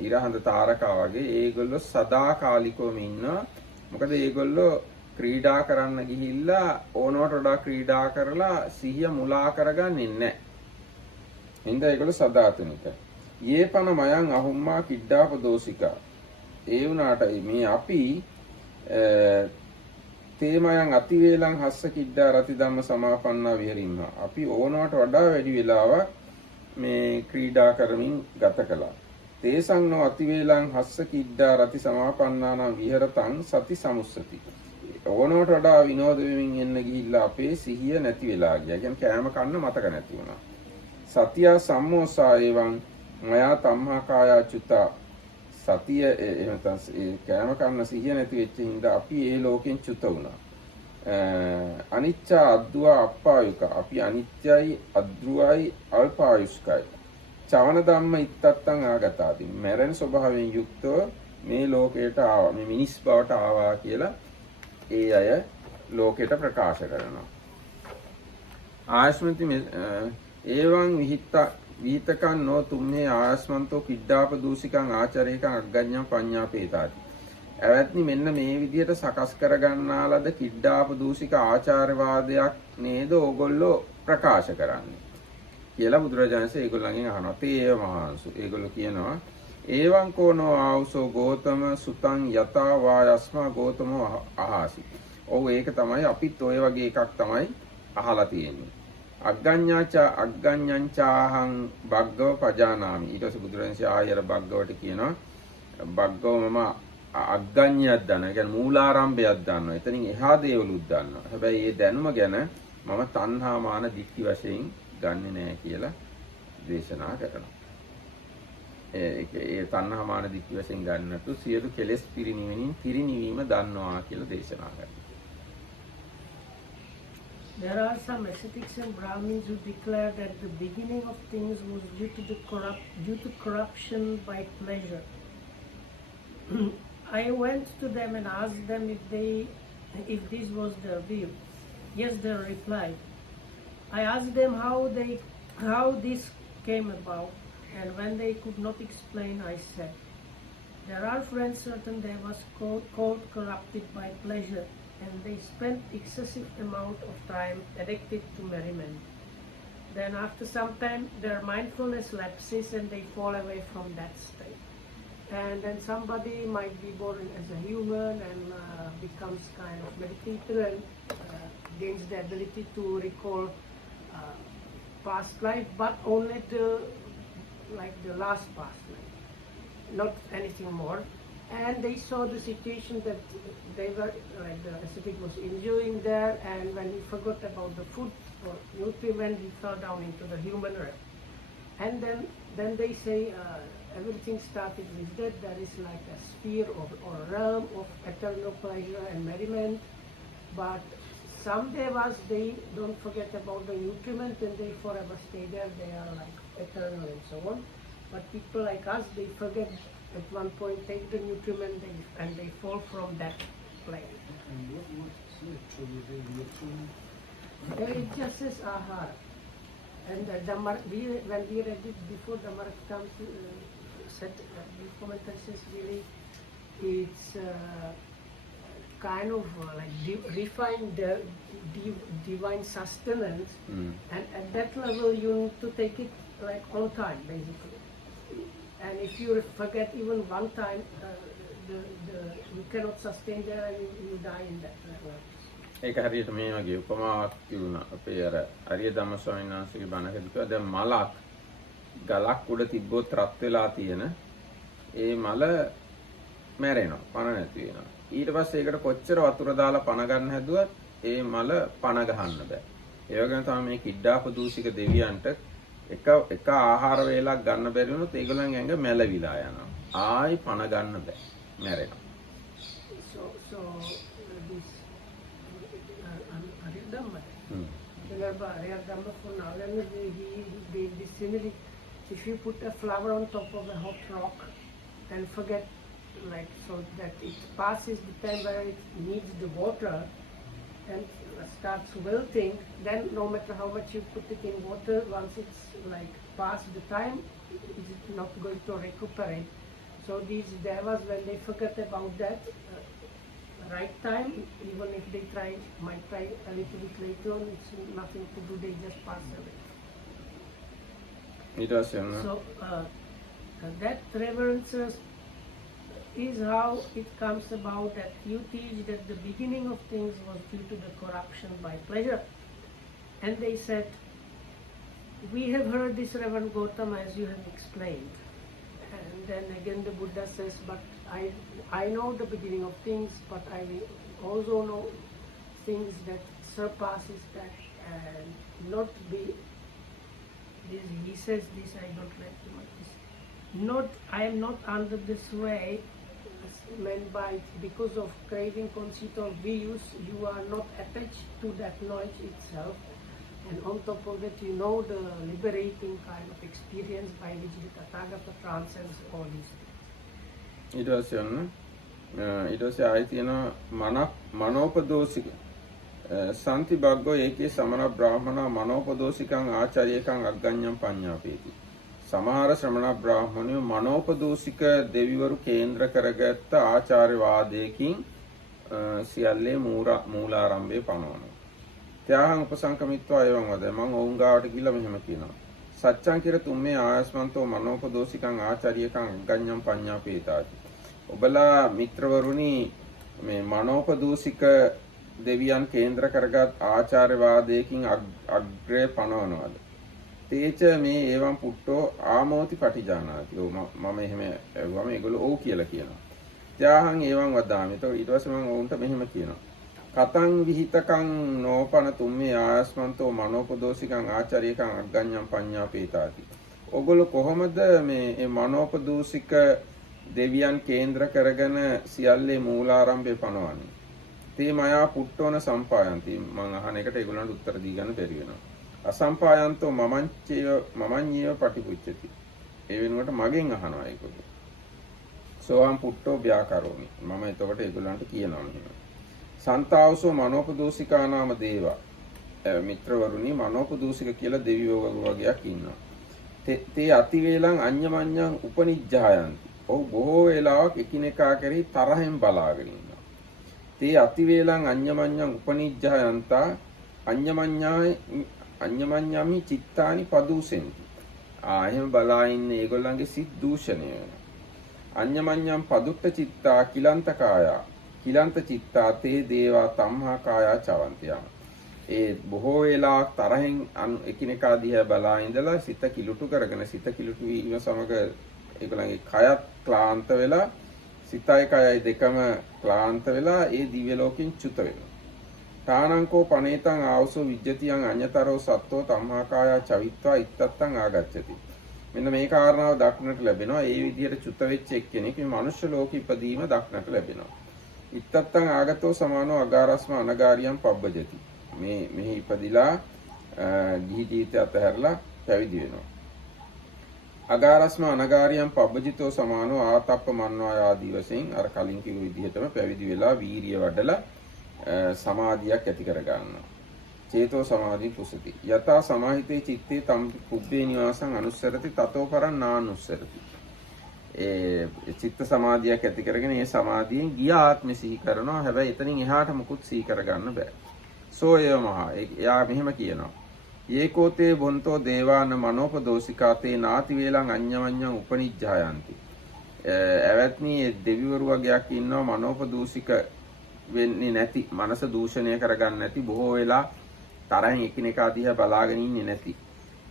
ඉරහඳ තාරකා වගේ ඒගොල්ලෝ සදාකාලිකවම ඉන්නවා. මොකද ඒගොල්ලෝ ක්‍රීඩා කරන්න ගිහිල්ලා ඕනවට වඩා ක්‍රීඩා කරලා සිහිය මුලා කරගන්නේ නැහැ. හින්දා ඒගොල්ලෝ සදාතනික. යේපන මයන් අහුම්මා කිඩ්ඩාප දෝසිකා. ඒ වුණාට මේ අපි තේමයන් අතිවේලං හස්ස කිඩ්ඩා රති ධම්ම සමාපන්නා විහෙරින්න. අපි ඕනවට වඩා වැඩි වෙලාවක් මේ ක්‍රීඩා කරමින් ගත කළා. තේසංනෝ අතිවේලං හස්ස කිඩ්ඩා රති සමාපන්නානම් විහෙරතං සති සමුස්සති. ඕනවට වඩා විනෝද වෙමින් එන්න ගිහිල්ලා අපේ සිහිය නැති වෙලා ගියා. කියන්නේ කෑම කන්න මතක නැති වුණා. සතිය සම්මෝසා එවං මයා තම්හා කායා චුතා. සතිය එහෙම තමයි කෑම කන්න සිහිය නැති වෙච්ච හින්දා අපි ඒ ලෝකෙන් චුත වුණා. අනිච්ච අද්දුවා අප්පායුක. අපි අනිත්‍යයි අද්රුවයි අල්පායුෂ්කයි. චවන ධම්ම ඉත්තත්තං ආගතාදී. මරණ ස්වභාවයෙන් යුක්තව මේ ලෝකයට ආවා. මේ මිනිස් බවට ආවා කියලා ඒ අය ලෝකයට ප්‍රකාශ කරනවා. ආයස්මති ඒවං විහිතකන් නෝ තුම්හේ ආයස්මන්තෝ කිඩ්ඩාප දූෂිකං ආචරේකං අග්ගඤ්ඤං පඤ්ඤාපේතාති. ඇවැත්නි මෙන්න මේ විදිහට සකස් කරගන්නා ලද කිඩ්ඩාප දූෂික ආචාරවාදයක් නේද ඕගොල්ලෝ ප්‍රකාශ කරන්නේ කියලා බුදුරජාණන්සේ ඒගොල්ලන්ගෙන් අහනවා. තේව මහාංශු ඒගොල්ලෝ කියනවා ඒවං කෝනෝ ආවුසෝ ගෝතම සුතං යතා වායස්මා ගෝතමෝ අහාසි. ඔව් ඒක තමයි අපිත් ඔය වගේ එකක් තමයි අහලා තියෙන්නේ. අග්ගඤ්ඤංචාහං බග්ගව පජානාමි. ඊට පස්සේ බුදුරජාණන්සේ ආයර බග්ගවට කියනවා බග්ගව මම අග්ගඤ්ඤයක් දන්නවා. ඒ කියන්නේ මූලාරම්භයක් දන්නවා. එතනින් එහා දේවලුත් දන්නවා. හැබැයි මේ දැනුම ගැන මම තණ්හා මාන දික්ටි වශයෙන් ගන්නෙ නෑ කියලා දේශනා කරනවා. ඒ තණ්හා මාන දිට්ඨි වශයෙන් ගන්නතු සියලු කෙලෙස් පිරිනිවීම දන්නවා කියලා දේශනා කරනවා. There are some ascetics and Brahmins who declare that the beginning of things was due to corruption by pleasure. I went to them and asked them if this was their view. Yes, they replied. I asked them how this came about, and when they could not explain, I said, there are friends certain they was called corrupted by pleasure, and they spent excessive amount of time addicted to merriment. Then after some time their mindfulness lapses and they fall away from that state. And then somebody might be born as a human and becomes kind of meditator and gains the ability to recall past life, but only the last past life, not anything more. And they saw the situation that they were, like the ascetic was enjoying there, and when he forgot about the food or nutriment, he fell down into the human realm. And then they say everything started with that. There is like a sphere or realm of eternal pleasure and merriment. But some devas, they don't forget about the nutriment and they forever stay there. They are like eternal and so on. But people like us, they forget at one point, take the nutriment and they fall from that plane. And what's literally the nutriment? It just says ahar. And when we read it before, the Marakam said, the commentary says really it's kind of like refined divine sustenance, and at that level you need to take it like on time basically. And if you forget even one time, you cannot sustain there and you die in that level. ඒක හරියට මේ වගේ උපමාවක් තිබුණා. අපේ අර අරිය ධම්ම ස්වාමීන් වහන්සේගේ බණකදී කිව්වා දැන් මලක් ගලක් උඩ තිබ්බොත් රත් වෙලා තියෙන ඒ මල මැරෙනවා, පණ නැති වෙනවා. ඊට පස්සේ ඒකට කොච්චර වතුර දාලා පණ ගන්න හැදුවත් ඒ මල පණ ගහන්න බෑ. ඒ වගේම තමයි මේ කිඩ්ඩාප දූෂික දෙවියන්ට එක ආහාර වේලක් ගන්න බැරි වුණොත් ඒගොල්ලන් ඇඟ මැලවිලා යනවා. ආයි පණ ගන්න බෑ. මැරෙනවා. So this Ariya Dhamma. Ariya Dhamma for Nagaland, he gave this simile. If you put a flower on top of a hot rock and forget, like, so that it passes the time where it needs the water and starts wilting, then no matter how much you put it in water, once it's like past the time, it's not going to recuperate. So these devas, when they forget about that right time, even if they might try a little bit later on, it's nothing to do, they just pass away. It does, yeah. So that reverence is how it comes about, that you teach that the beginning of things was due to the corruption by pleasure. And they said, we have heard this, Reverend Gautama, as you have explained. And then again the Buddha says, but I know the beginning of things, but I also know things that surpasses that and not be this. He says this, I don't like too much. I am not under the sway meant by because of craving, conceit or views. You are not attached to that knowledge itself, and on top of it you know the liberating kind of experience by which the Tathagata transcends all these things. ඊට පස්සේ ආයි තියෙනවා මනෝපදෝෂික සන්ති බග්ගෝ ඒකේ සමන බ්‍රාහ්මණ මනෝපදෝෂිකං ආචාර්යකං අග්ගඤ්ඤං පඤ්ඤාපේති. සමහර ශ්‍රමණ බ්‍රාහ්මණයෝ මනෝපදෝෂික දෙවිවරු කේන්ද්‍ර කරගත්ත ආචාර්යවාදයකින් සියල්ලේ මූලාරම්භය පනවනවා. ත්‍යාහං උපසංකමිත්වා එවං වද මම ඔවුන් ගාවට ගිහිල්ලා මෙහෙම කියනවා. සච්ඡං කිර තුම්මේ ආයස්මන්තෝ මනෝපදෝෂිකං ආචාර්යකං අග්ගඤ්ඤං පඤ්ඤාපේතාති. ඔබලා මිත්‍රවරුනි මේ මනෝපදෝෂික දෙවියන් කේන්ද්‍ර කරගත් ආචාර්යවාදයකින් අග්‍රේ පනවනවාද? තේච මේ ඒවම් පුට්ටෝ ආමෝති පටිජානාති. මම එහෙම ඇහුවම ඒගොල්ලෝ ඔව් කියලා කියනවා. ත්‍යාහං ඒවං වදාමි. ඒතකොට ඊට පස්සේ මම ඔවුන්ට මෙහෙම කියනවා. කතං විහිතකං නෝපන තුම්මේ ආයස්මන්තෝ මනෝපදෝෂිකං ආචාර්යකං අග්ගඤ්ඤං පඤ්ඤාපේතාති. ඔගොල්ලෝ කොහොමද මේ මනෝපදූෂික දෙවියන් කේන්ද්‍ර කරගෙන සියල්ලේ මූලාරම්භය පනවන්නේ? තේ මයා පුට්ටෝන සම්පායන්ති. මම අහන එකට ඒගොල්ලන්ට උත්තර දී ගන්න බැරි වෙනවා. අසම්පායන්තෝ මමඤ්ඤේව පටිපුච්චති. ඒ වෙනුවට මගෙන් අහනවා ඒගොල්ලෝ. සෝහම් පුට්ටෝ ව්‍යාකරෝමි. මම එතකොට ඒගොල්ලන්ට කියනවා මෙහෙම. සන්තාවසෝ මනෝපදූෂිකා නාම දේවා. මිත්‍රවරුනි මනෝපදූෂික කියලා දෙවියෝ වගේක් ඉන්නවා. තේ අතිවේලං අඤ්ඤමඤ්ඤං උපනිජ්ජායන්ති. ඔව් බොහෝ වේලාවක් එකිනෙකා කෙරෙහි තරහෙන් බලාගෙන ඉන්නවා. තේ අතිවේලං අඤ්ඤමඤ්ඤං උපනිජ්ජායන්තා අඤ්ඤමඤ්ඤාමි චිත්තානි පදූසෙන්ති. එහෙම බලා ඉන්නේ ඒගොල්ලන්ගේ සිත් දූෂණය වෙනවා. අඤ්ඤමඤ්ඤං පදුට්ඨ චිත්තා කිලන්ත චිත්තා තේ දේවා තම්හා කායා චවන්තියම්. ඒ බොහෝ වේලාවක් තරහෙන් එකිනෙකා දිහා බලා ඉඳලා සිත කිලුටු කරගෙන සිත කිලුටු වීම සමග ඒගොල්ලන්ගේ කයත් ක්ලාන්ත වෙලා සිතයි කයයි දෙකම ක්ලාන්ත වෙලා ඒ දිව්‍ය ලෝකෙන් චුත වෙනවා. තානංකෝ පනේතං ආවසෝ විජ්ජතියං අඤ්‍යතරෝ සත්තෝ තම්හාකායා චවිත්වා ඉත්තත්තං ආගච්ඡති. මෙන්න මේ කාරණාව දක්නට ලැබෙනවා. ඒ විදිහට චුත වෙච්ච එක්කෙනෙක් මේ මනුෂ්‍ය ලෝකෙ ඉපදීම දක්නට ලැබෙනවා. ඉත්තත්තං ආගතෝ සමානෝ අගාරස්ම අනගාරියම් පබ්බජති. මෙහි ඉපදිලා ගිහි ජීවිතය අතහැරලා පැවිදි වෙනවා. අගාරස්ම අනගාරියම් පබ්බජිතෝ සමානෝ ආතප්ප මන්වා ආදී වශයෙන් අර කලින් කිව්ව විදිහටම පැවිදි වෙලා වීරිය වඩලා සමාධියක් ඇති කර ගන්නවා. චේතෝ සමාධි කුසති. යතා සමාහිතේ චිත්තේ තම් කුබ්බේ නිවාසං අනුස්සරති තතෝ පරං නානුස්සරති. ඒ චිත්ත සමාධියක් ඇති කරගෙන ඒ සමාධියෙන් ගිය ආත්මෙ සිහි කරනවා. හැබැයි එතනින් එහාට මුකුත් සිහි කරගන්න බෑ. සෝ ඒව මහා. එයා මෙහෙම කියනවා. ඒකෝතේ බොන්තෝ දේවාන මනෝපදෝසිකා තේ නාති වේලං අඤ්ඤමඤ්ඤං උපනිජ්ජායන්ති. එවත්නි දෙවිවරු වගේක් ඉන්නවා මනෝපදූෂික වෙන්නේ නැති, මනස දූෂණය කරගන්න නැති, බොහෝ වෙලා තරහින් එකිනෙකා දිහා බලාගෙන ඉන්නේ නැති.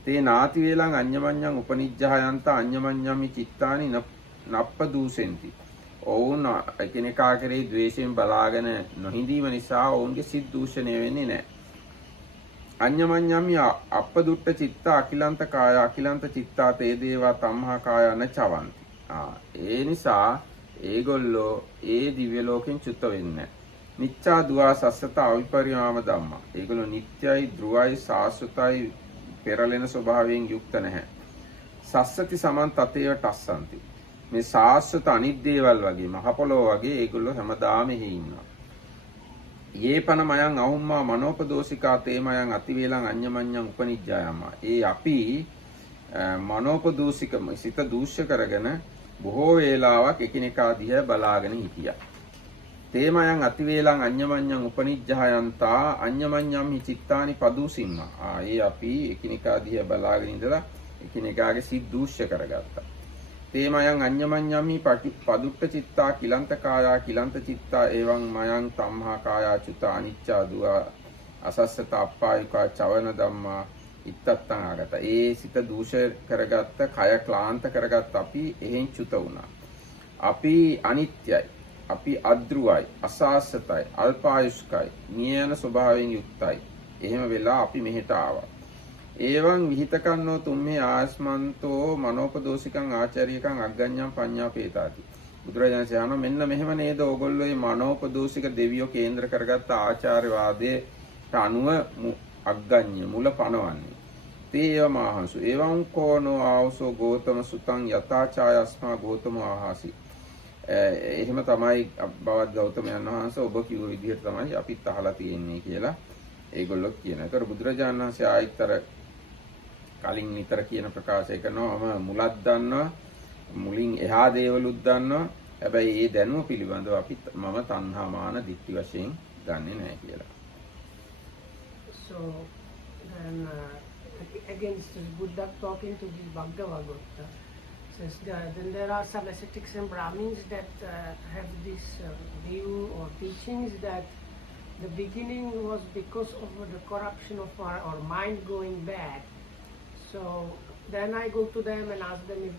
තේ නාති වේලං අඤ්ඤමඤ්ඤං උපනිජ්ජායන්ත අඤ්ඤමඤ්ඤම්මි චිත්තානි නප්ප දූසෙන්ති. ඔවුන් එකිනෙකා කෙරෙහි ද්වේෂයෙන් බලාගෙන නොහිඳීම නිසා ඔවුන්ගේ සිත් දූෂණය වෙන්නේ නැහැ. අඤ්ඤමඤ්ඤම්මි අප්පදුට්ඨ චිත්ත අකිලන්ත කාය අකිලන්ත චිත්තා තේ දේවා තම්හා කාය නචවಂತಿ. ඒ නිසා ඒගොල්ලෝ ඒ දිව්‍ය ලෝකෙන් චුත වෙන්නේ. නිච්ඡා දුවා සස්සත අවිපරිණාම ධම්මා. ඒගොල්ලෝ නිට්ටයයි, ධ්‍රුවයි, සාස්වතයි, පෙරලෙන ස්වභාවයෙන් යුක්ත නැහැ. සස්සති සමන් තතේව ටස්සන්ති. මේ සාස්වත අනිත් දේවල් වගේ මහ පොළොව වගේ ඒගොල්ලෝ හැමදාම එහි ඉන්නවා. යේපන මයං අහුම්මා මනෝපදෝසිකා තේමයන් අතිවේලං අඤ්ඤමඤ්ඤං උපනිජ්ජායම. ඒ අපි මනෝපදූෂික සිත දූෂ්‍ය කරගෙන බොහෝ වේලාවක් එකිනෙකා දිහා බලාගෙන හිටියා. තේමයන් අතිවේලං අඤ්ඤමඤ්ඤං උපනිජ්ජායන්තා අඤ්ඤමඤ්ඤම්හි චිත්තානි පදූසින්නා. ඒ අපි එකිනෙකා දිහා බලාගෙන ඉඳලා එකිනෙකාගේ සිත් දූෂ්‍ය කරගත්තා. තේමයන් අඤ්ඤමඤ්ඤම්හි පදුට්ඨ චිත්තා කිලන්ත කායා කිලන්ත චිත්තා එවං මයං තම්හා කායා චුත අනිච්චා දුවා අසස්සත අප්පායුකා චවන ධම්මා ඉත්තත්තං ආගත. ඒ සිත දූෂ කරගත්ත, කය ක්ලාන්ත කරගත්ත අපි එහෙන් චුත වුණා. අපි අනිත්‍යයි, අපි අද්රුවයි, අසාස්සතයි, අල්පායුෂ්කයි, නියන ස්වභාවයෙන් යුක්තයි. එහෙම වෙලා අපි මෙහෙට ආවා. ඒවං විහිතකන්නෝ තුම්මේ ආස්මන්තෝ මනෝපදෝසිකං ආචාර්යකං අග්ගඤ්ඤං පඤ්ඤාපේතාති. බුදුරජාණන් කියනවා මෙන්න මෙහෙම නේද ඕගොල්ලෝ මේ මනෝපදෝසික දෙවියෝ කේන්ද්‍ර කරගත්ත ආචාර්යවාදයට අනුව අග්ගඤ්ඤ මුල පනවන්නේ. තේව මාහසු එවං කෝනෝ ආවසෝ ගෝතම සුතං යතාචායස්මා ගෝතම ආහාසි. එහෙම තමයි බවත් ගෞතමයන් වහන්සේ ඔබ කිව්ව විදිහට තමයි අපිත් අහලා තියෙන්නේ කියලා ඒගොල්ලෝ කියනවා. ඒතර බුදුරජාණන් වහන්සේ ආයිතර කලින් නිතර කියන ප්‍රකාශය කරනවා මම මුලක් දන්නවා, මුලින් එහා දේවලුත් දන්නවා. හැබැයි ඒ දැනුම පිළිබඳව අපි මම තණ්හා මාන දික්ටි වශයෙන් දන්නේ නැහැ කියලා. So then again this is Buddha talking to the Bhagavad says then there are some ascetics and Brahmins that have this view or teachings that the beginning was because of the corruption of our mind going bad. So then I go to them and ask them if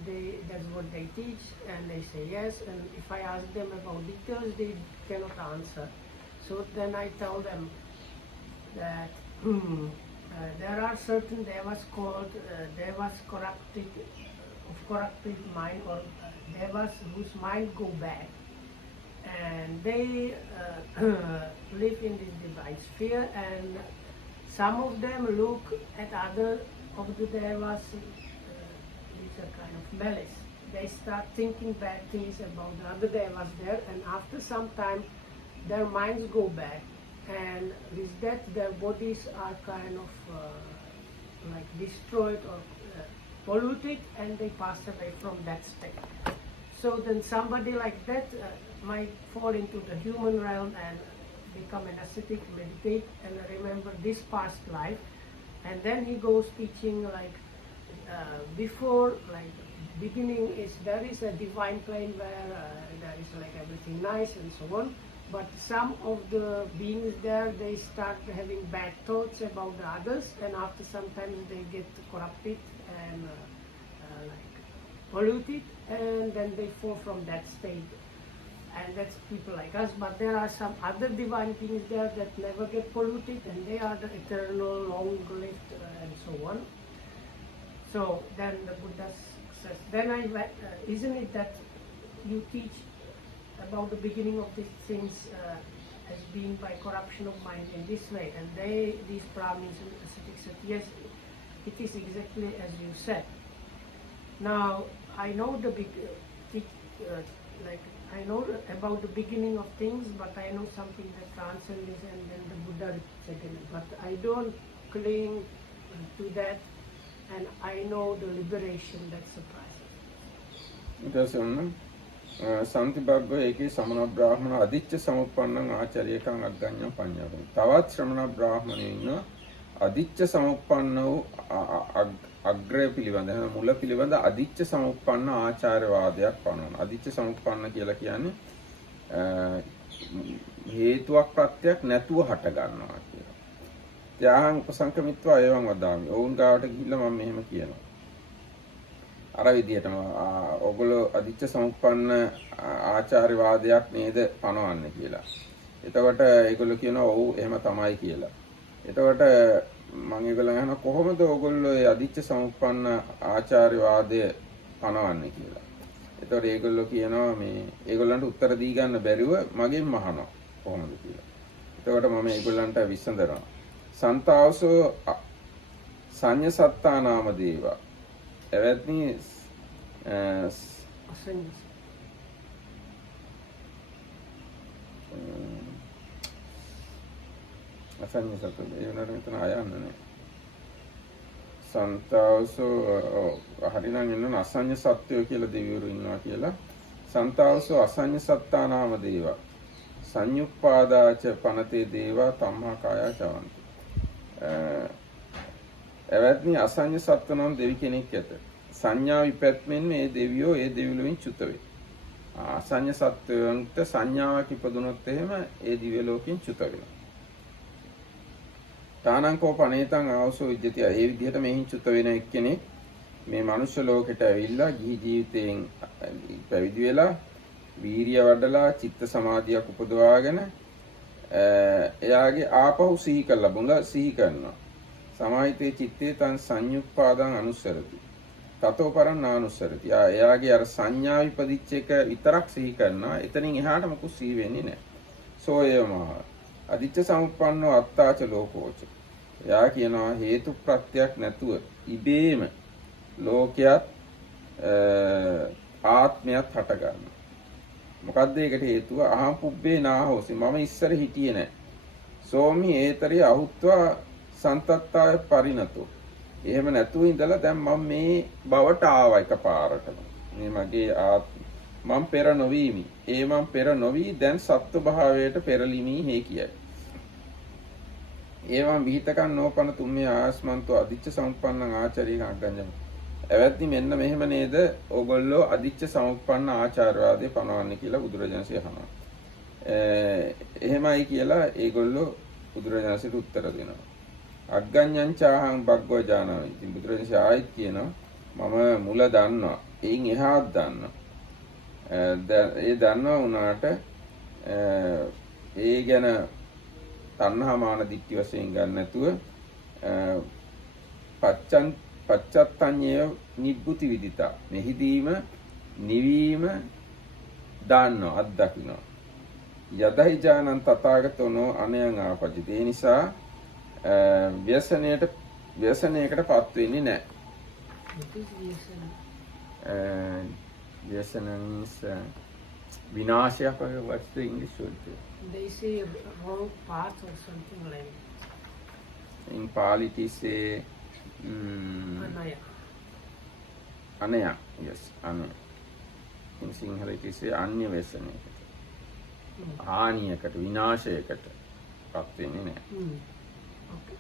that's what they teach, and they say yes. And if I ask them about details, they cannot answer. So then I tell them that there are certain devas called devas of corrupted mind, or devas whose mind go bad, and they live in this divine sphere, and some of them look at other of the devas with a kind of malice. They start thinking bad things about the other devas there, and after some time their minds go bad, and with that their bodies are kind of like destroyed or polluted, and they pass away from that state. So then somebody like that might fall into the human realm and become an ascetic, meditate and remember this past life, and then he goes teaching like before, like beginning is there is a divine plane where there is like everything nice and so on, but some of the beings there, they start having bad thoughts about the others, and after some time they get corrupted and like polluted, and then they fall from that state. And that's people like us, but there are some other divine beings there that never get polluted, and they are the eternal, long-lived, and so on. So then the Buddha says, then isn't it that you teach about the beginning of these things as being by corruption of mind in this way? And these Brahmins and ascetics said, yes, it is exactly as you said. Now, I know I know about the beginning of things, but I know something that transcends this, and then the Buddha second. But I don't cling to that, and I know the liberation that surpasses. ඊට පස්සේ සම්තිබග්ගෝ ඒකේ සමන බ්‍රාහ්මණ අදිච්ච සමුප්පන්නං ආචාර්යකං අග්ගඤ්ඤං පඤ්ඤාපන. තවත් ශ්‍රමණ බ්‍රාහ්මණයෝ ඉන්නවා අදිච්ච සමුප්පන්න වූ අග්‍රය පිළිබඳ මුල පිළිබඳ අදිච්ච සමුප්පන්න ආචාර්යවාදයක් පනවන. අදිච්ච සමුප්පන්න කියලා කියන්නේ හේතුවක් ප්‍රත්‍යක් නැතුව හට ගන්නවා කියලා. ත්‍යාහං උපසංකමිත්වා එවං වදාමි. ඔවුන් ගාවට ගිහිල්ලා මම මෙහෙම කියනවා. අර විදිහටම ඔගොල්ලෝ අදිච්ච සමුප්පන්න ආචාර්යවාදයක් නේද පනවන්නේ කියලා. එතකොට ඒගොල්ලෝ කියනවා ඔව් එහෙම තමයි කියලා. එතකොට මම ඒගොල්ලන් අහනවා කොහොමද ඔයගොල්ලෝ ඒ අදිච්ච සමුප්පන්න ආචාර්යවාදය පනවන්නේ කියලා. එතකොට ඒගොල්ලෝ කියනවා මේ ඒගොල්ලන්ට උත්තර දී ගන්න බැරිව මගෙන් අහනවා කොහොමද කියලා. එතකොට මම ඒගොල්ලන්ට විසඳනවා. සන්තාවසෝ සංඤ සත්තා නාම දේවා. එවත්නි අසඤ්ඤ සත්ත්ව ඒ වුණාට මෙතන අයන්න නෑ. සන්තාවසෝ හරිනම් එන්න අසඤ්ඤ සත්ත්වය කියලා දෙවිවරු ඉන්නවා කියලා. සන්තාවසෝ අසඤ්ඤ සත්තා නාම දේවා සංයුප්පාදාච පනතේ දේවා තම්මා කායා චවන්ති. එවත්නි අසඤ්ඤ සත්ත්ව නම් දෙවි කෙනෙක් ඇත. සංඥා විපැත්මෙන් මේ දෙවියෝ ඒ දෙවිලොවින් චුත වේ. අසඤ්ඤ සත්ත්වයන්ට සංඥාවක් ඉපදුනොත් එහෙම ඒ දිව්‍ය ලෝකෙන් චුත වෙනවා. තානංකෝ පනේතං ආවසෝ විද්‍යති. ඒ විදිහට මෙහින් චුත වෙන එක්කෙනෙක් මේ මනුෂ්‍ය ලෝකෙට ඇවිල්ලා ගිහි ජීවිතයෙන් පැවිදි වෙලා වීරිය වඩලා චිත්ත සමාධියක් උපදවාගෙන එයාගේ ආපහු සිහි කරලා බුල සිහි කරනවා. සමාහිතේ චිත්තේ තං සංයුප්පාදං අනුස්සරති. තතෝ පරං නානුස්සරති. එයාගේ අර සංඥා විපදිච්ච එක විතරක් සිහි කරනවා. එතනින් එහාට මොකුත් සිහි වෙන්නේ නැහැ. සෝයමහ අදිච්ච සමුප්පන්නෝ අත්තාච ලෝකෝච. එයා කියනවා හේතු ප්‍රත්‍යක් නැතුව ඉබේම ලෝකයක් ආත්මයක් හට ගන්නවා. මොකද්ද ඒකට හේතුව? අහං පුබ්බේ නාහෝසි. මම ඉස්සර හිටියේ නැහැ. සෝමි ඒතරේ අහුත්වා සන්තත්තාය පරිණතෝ. එහෙම නැතුව ඉඳලා දැන් මම මේ බවට ආවා එකපාරටම. මේ මගේ මම පෙර නොවීමි. මම පෙර නොවි දැන් සත්ව භාවයට පෙරලිමි හේ කියයි. ඒවම් විහිතකන් නෝපන තුම්මේ ආස්මන්තෝ අදිච්ච සමුප්පන්නං ආචාර්යං අග්ගඤ්ඤං. එවත්නි මෙන්න මෙහෙම නේද ඕගොල්ලෝ අදිච්ච සමුප්පන්න ආචාර්යවාදේ පනවන්නේ කියලා බුදුරජාණන්සේ අහනවා. එහෙමයි කියලා ඒගොල්ලෝ බුදුරජාණන්සේට උත්තර දෙනවා. අග්ගඤ්ඤං චාහං බග්ගෝ ජානාමි. ඉතින් බුදුරජාණන්සේ ආයෙත් කියනවා මම මුල දන්නවා. එයින් එහාත් දන්නවා. ඒ දන්නවා වුණාට ඒ ගැන තණ්හා මාන දික්ටි වශයෙන් ගන්න නැතුව පච්චත්තඤ්ඤය නිබ්බුති විදිතා. මෙහිදීම නිවීම දාන්නෝ අත්දකින්නෝ. යදයි ජානං තථාගතෝ අනයං ආපජ්ජති. ඒ නිසා ව්‍යසනයකටපත් වෙන්නේ නැහැ. Vyasana means vinashaya. What's the English word? They say wrong path or something like In Pali it is Anaya. Anaya. Yes, Anaya. In Sinhala it is Anya Vyasanayakata. Haniyakata, vinashayakata. පත් වෙන්නේ නැහැ. Okay.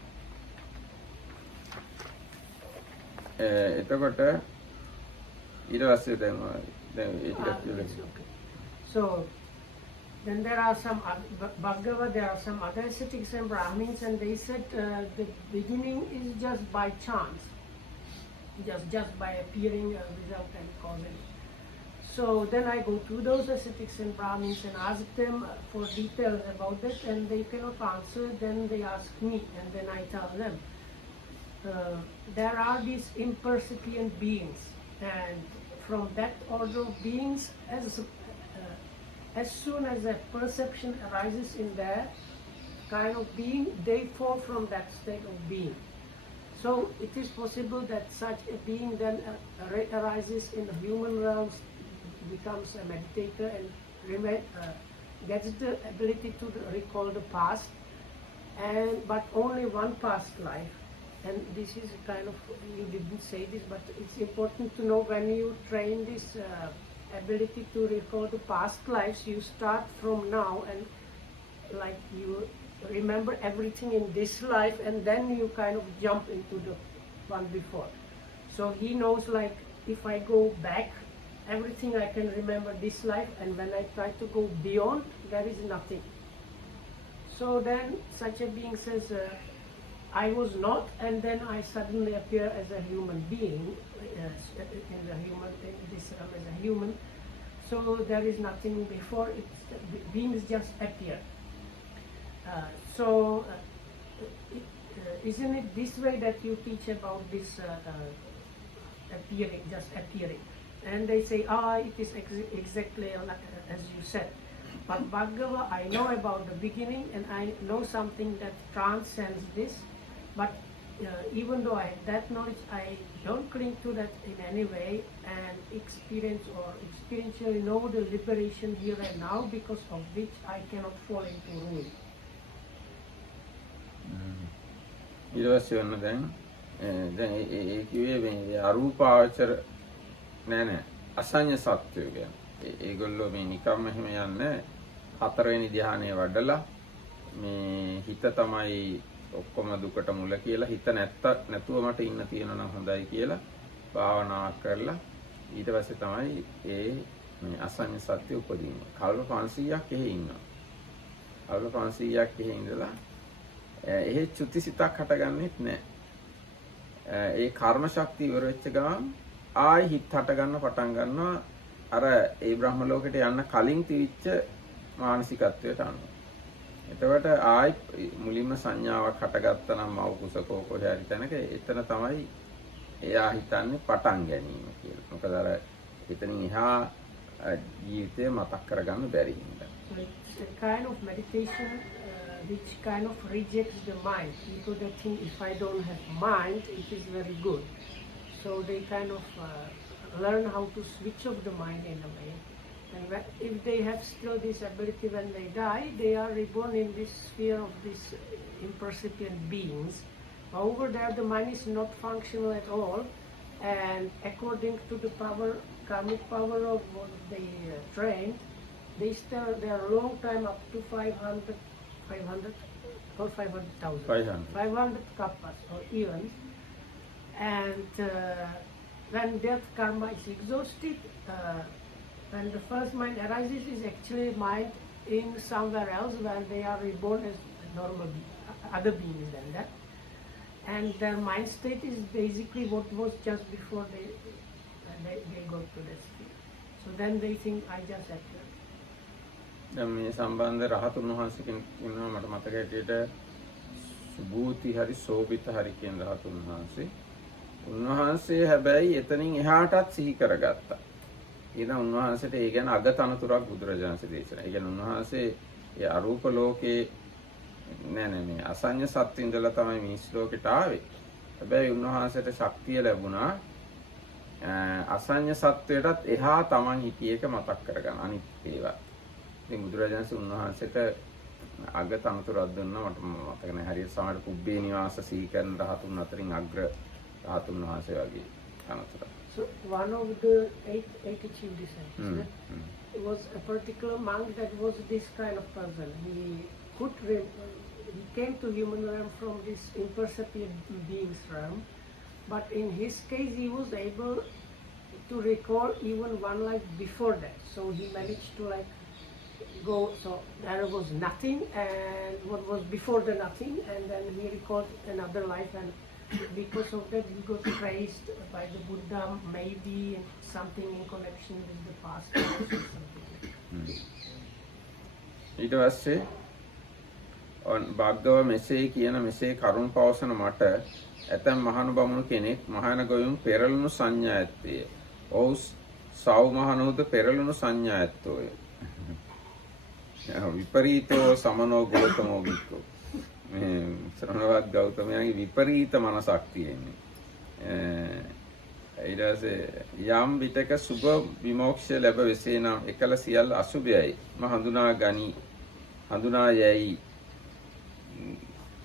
එතකොට ඊට පස්සේ දැන් ඒක Okay. So then there are some Bhagavad, there are some other ascetics and Brahmins, and they said the beginning is just by chance, just by appearing without any cause. So then I go to those ascetics and Brahmins and ask them for details about it, and they cannot answer. Then they ask me, and then I tell them. There are these impercipient beings, and from that order of beings, as soon as a perception arises in their kind of being, they fall from that state of being. So it is possible that such a being then arises in the human realms, becomes a meditator, and gets the ability to recall the past, but only one past life. And this is kind of, you didn't say this, but it's important to know when you train this ability to recall the past lives, you start from now and like you remember everything in this life, and then you kind of jump into the one before. So he knows, like, if I go back, everything I can remember this life, and when I try to go beyond, there is nothing. So then such a being says, I was not, and then I suddenly appear as a human being, in this as a human. So there is nothing before, beings just appear. Isn't it this way that you teach about this appearing, just appearing? And they say, it is exactly as you said. But Bhagavad, I know about the beginning, and I know something that transcends this. But even though I have that knowledge, I don't cling to that in any way, and experience or experientially know the liberation here and now, because of which I cannot fall into ruin. ඊට පස්සේ වන්න දැන් ඒ කිව්වේ මේ අරූපාවචර නෑ අසඤ්ඤ සත්වය කියන්නේ. ඒගොල්ලෝ මේ නිකම්ම එහෙම යන්නේ හතරවෙනි ධ්‍යානය වඩලා මේ හිත තමයි ඔක්කොම දුකට මුල කියලා, හිත නැතුව මට ඉන්න තියෙනවා නම් හොඳයි කියලා භාවනා කරලා ඊට පස්සේ තමයි ඒ මේ අසඤ්ඤ සත්‍ය උපදින්නේ. කල්ප 500ක් එහෙ ඉන්නවා. කල්ප 500ක් එහෙ ඉඳලා එහෙ චුතිසිතක් හටගන්නෙත් නැහැ. ඒ කර්ම ශක්තිය ඉවර වෙච්ච ගමන් ආයි හිත හට ගන්න පටන් ගන්නවා අර ඒ බ්‍රහ්ම ලෝකෙට යන්න කලින් තිරිච්ච මානසිකත්වයට අනුව. එතකොට ආයි මුලින්ම සංඥාවක් හටගත්තා නම් මව කුසකෝ කොහේ හරි තැනක එතන තමයි එයා හිතන්නේ පටන් ගැනීම කියලා. මොකද අර එතනින් එහා ජීවිතේ මතක් කරගන්න බැරි හින්දා. So it's a kind of meditation which kind of rejects the mind. People that think if I don't have mind, it is very good. So they kind of learn how to switch off the mind in a way. And if they have still this ability when they die, they are reborn in this sphere of these impercipient beings. Over there, the mind is not functional at all, and according to the power, karmic power of what they trained, they are a long time, up to 500 or 500,000. 500 kappas or even. And when death karma is exhausted, when the first mind arises, is actually mind in somewhere else when they are reborn as normal other beings than that. And their mind state is basically what was just before they go to that state. So then they think I just appeared. දැන් මේ සම්බන්ධ රහතුන් වහන්සේ කෙනෙක් ඉන්නවා මට මතක හැටියට සුභූති හරි සෝභිත හරි කියන රහතුන් වහන්සේ. උන්වහන්සේ හැබැයි එතනින් එහාටත් සිහි කරගත්තා. ඊළඟ උන්වහන්සේට ඒ ගැන අගතනතුරක් බුදුරජාණන්සේ දේශනා. ඒ කියන්නේ උන්වහන්සේ ඒ අරූප ලෝකේ මේ අසඤ්ඤ සත්ත්ව ඉඳලා තමයි මිනිස් ලෝකෙට ආවේ. හැබැයි උන්වහන්සේට ශක්තිය ලැබුණා අසඤ්ඤ සත්වයටත් එහා Taman හිතේ එක මතක් කරගන්න අනිත් ඒවා. ඉතින් බුදුරජාණන් වහන්සේට අගතනතුරක් දුන්නා. මට මතක නැහැ හරියට සමහර පුබ්බේ නිවාස සීකරන රහතුන් අතරින් අග්‍ර රහතුන් වහන්සේ වගේ තනතුරක්. So one of the eight chief disciples was a particular monk that was this kind of person. He came to human realm from this imperceptible beings realm, but in his case he was able to recall even one life before that. So he managed to go. So there was nothing, and what was before the nothing, and then he recalled another life, and because of that he got praised by the Buddha, maybe something in connection with the past lives or something. ඊට පස්සේ භාග්‍යව මෙසේ කියන මෙසේ කරුණ පවසන මට ඇතැම් මහණු කෙනෙක් මහාන ගොයුන් පෙරළුණු සංඥා ඇත්තේ. ඔව් සව් මහණුද පෙරළුණු සංඥා ඇත්තෝය. විපරීතෝ සමනෝ ගෞතමෝ බික්කෝ. මේ ශ්‍රමණවත් ගෞතමයාගේ විපරීත මනසක් තියෙන්නේ. ඊට පස්සේ යම් විටක සුභ විමෝක්ෂය ලැබ වෙසේ නම් එකල සියල්ල අසුභයයි හඳුනා යයි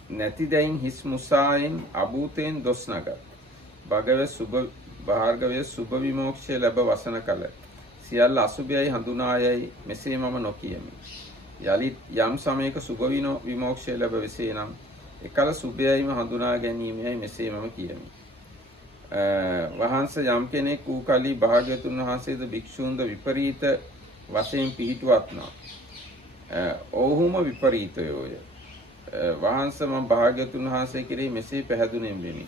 නැති දැයින් හිස් මුසායෙන් අභූතයෙන් දොස් නගත්. භාර්ගවයේ සුභ විමෝක්ෂය ලැබ වසන කල සියල්ල අසුභයයි හඳුනා යයි මෙසේ මම නොකියමි. යලිත් යම් සමයක සුභ විමෝක්ෂය ලැබ වෙසේ නම් එකල සුභයයිම හඳුනා ගැනීමයි මෙසේ මම කියමි. වහන්සේ යම් කෙනෙක් වූ කලී භාග්‍යවතුන් වහන්සේද භික්ෂූන්ද විපරීත වශයෙන් පිහිටුවත්නා. ඔවුහුම විපරීතයෝය. වහන්සේ මම භාග්‍යවතුන් වහන්සේ කෙරෙහි මෙසේ පැහැදුණෙන් වෙමි.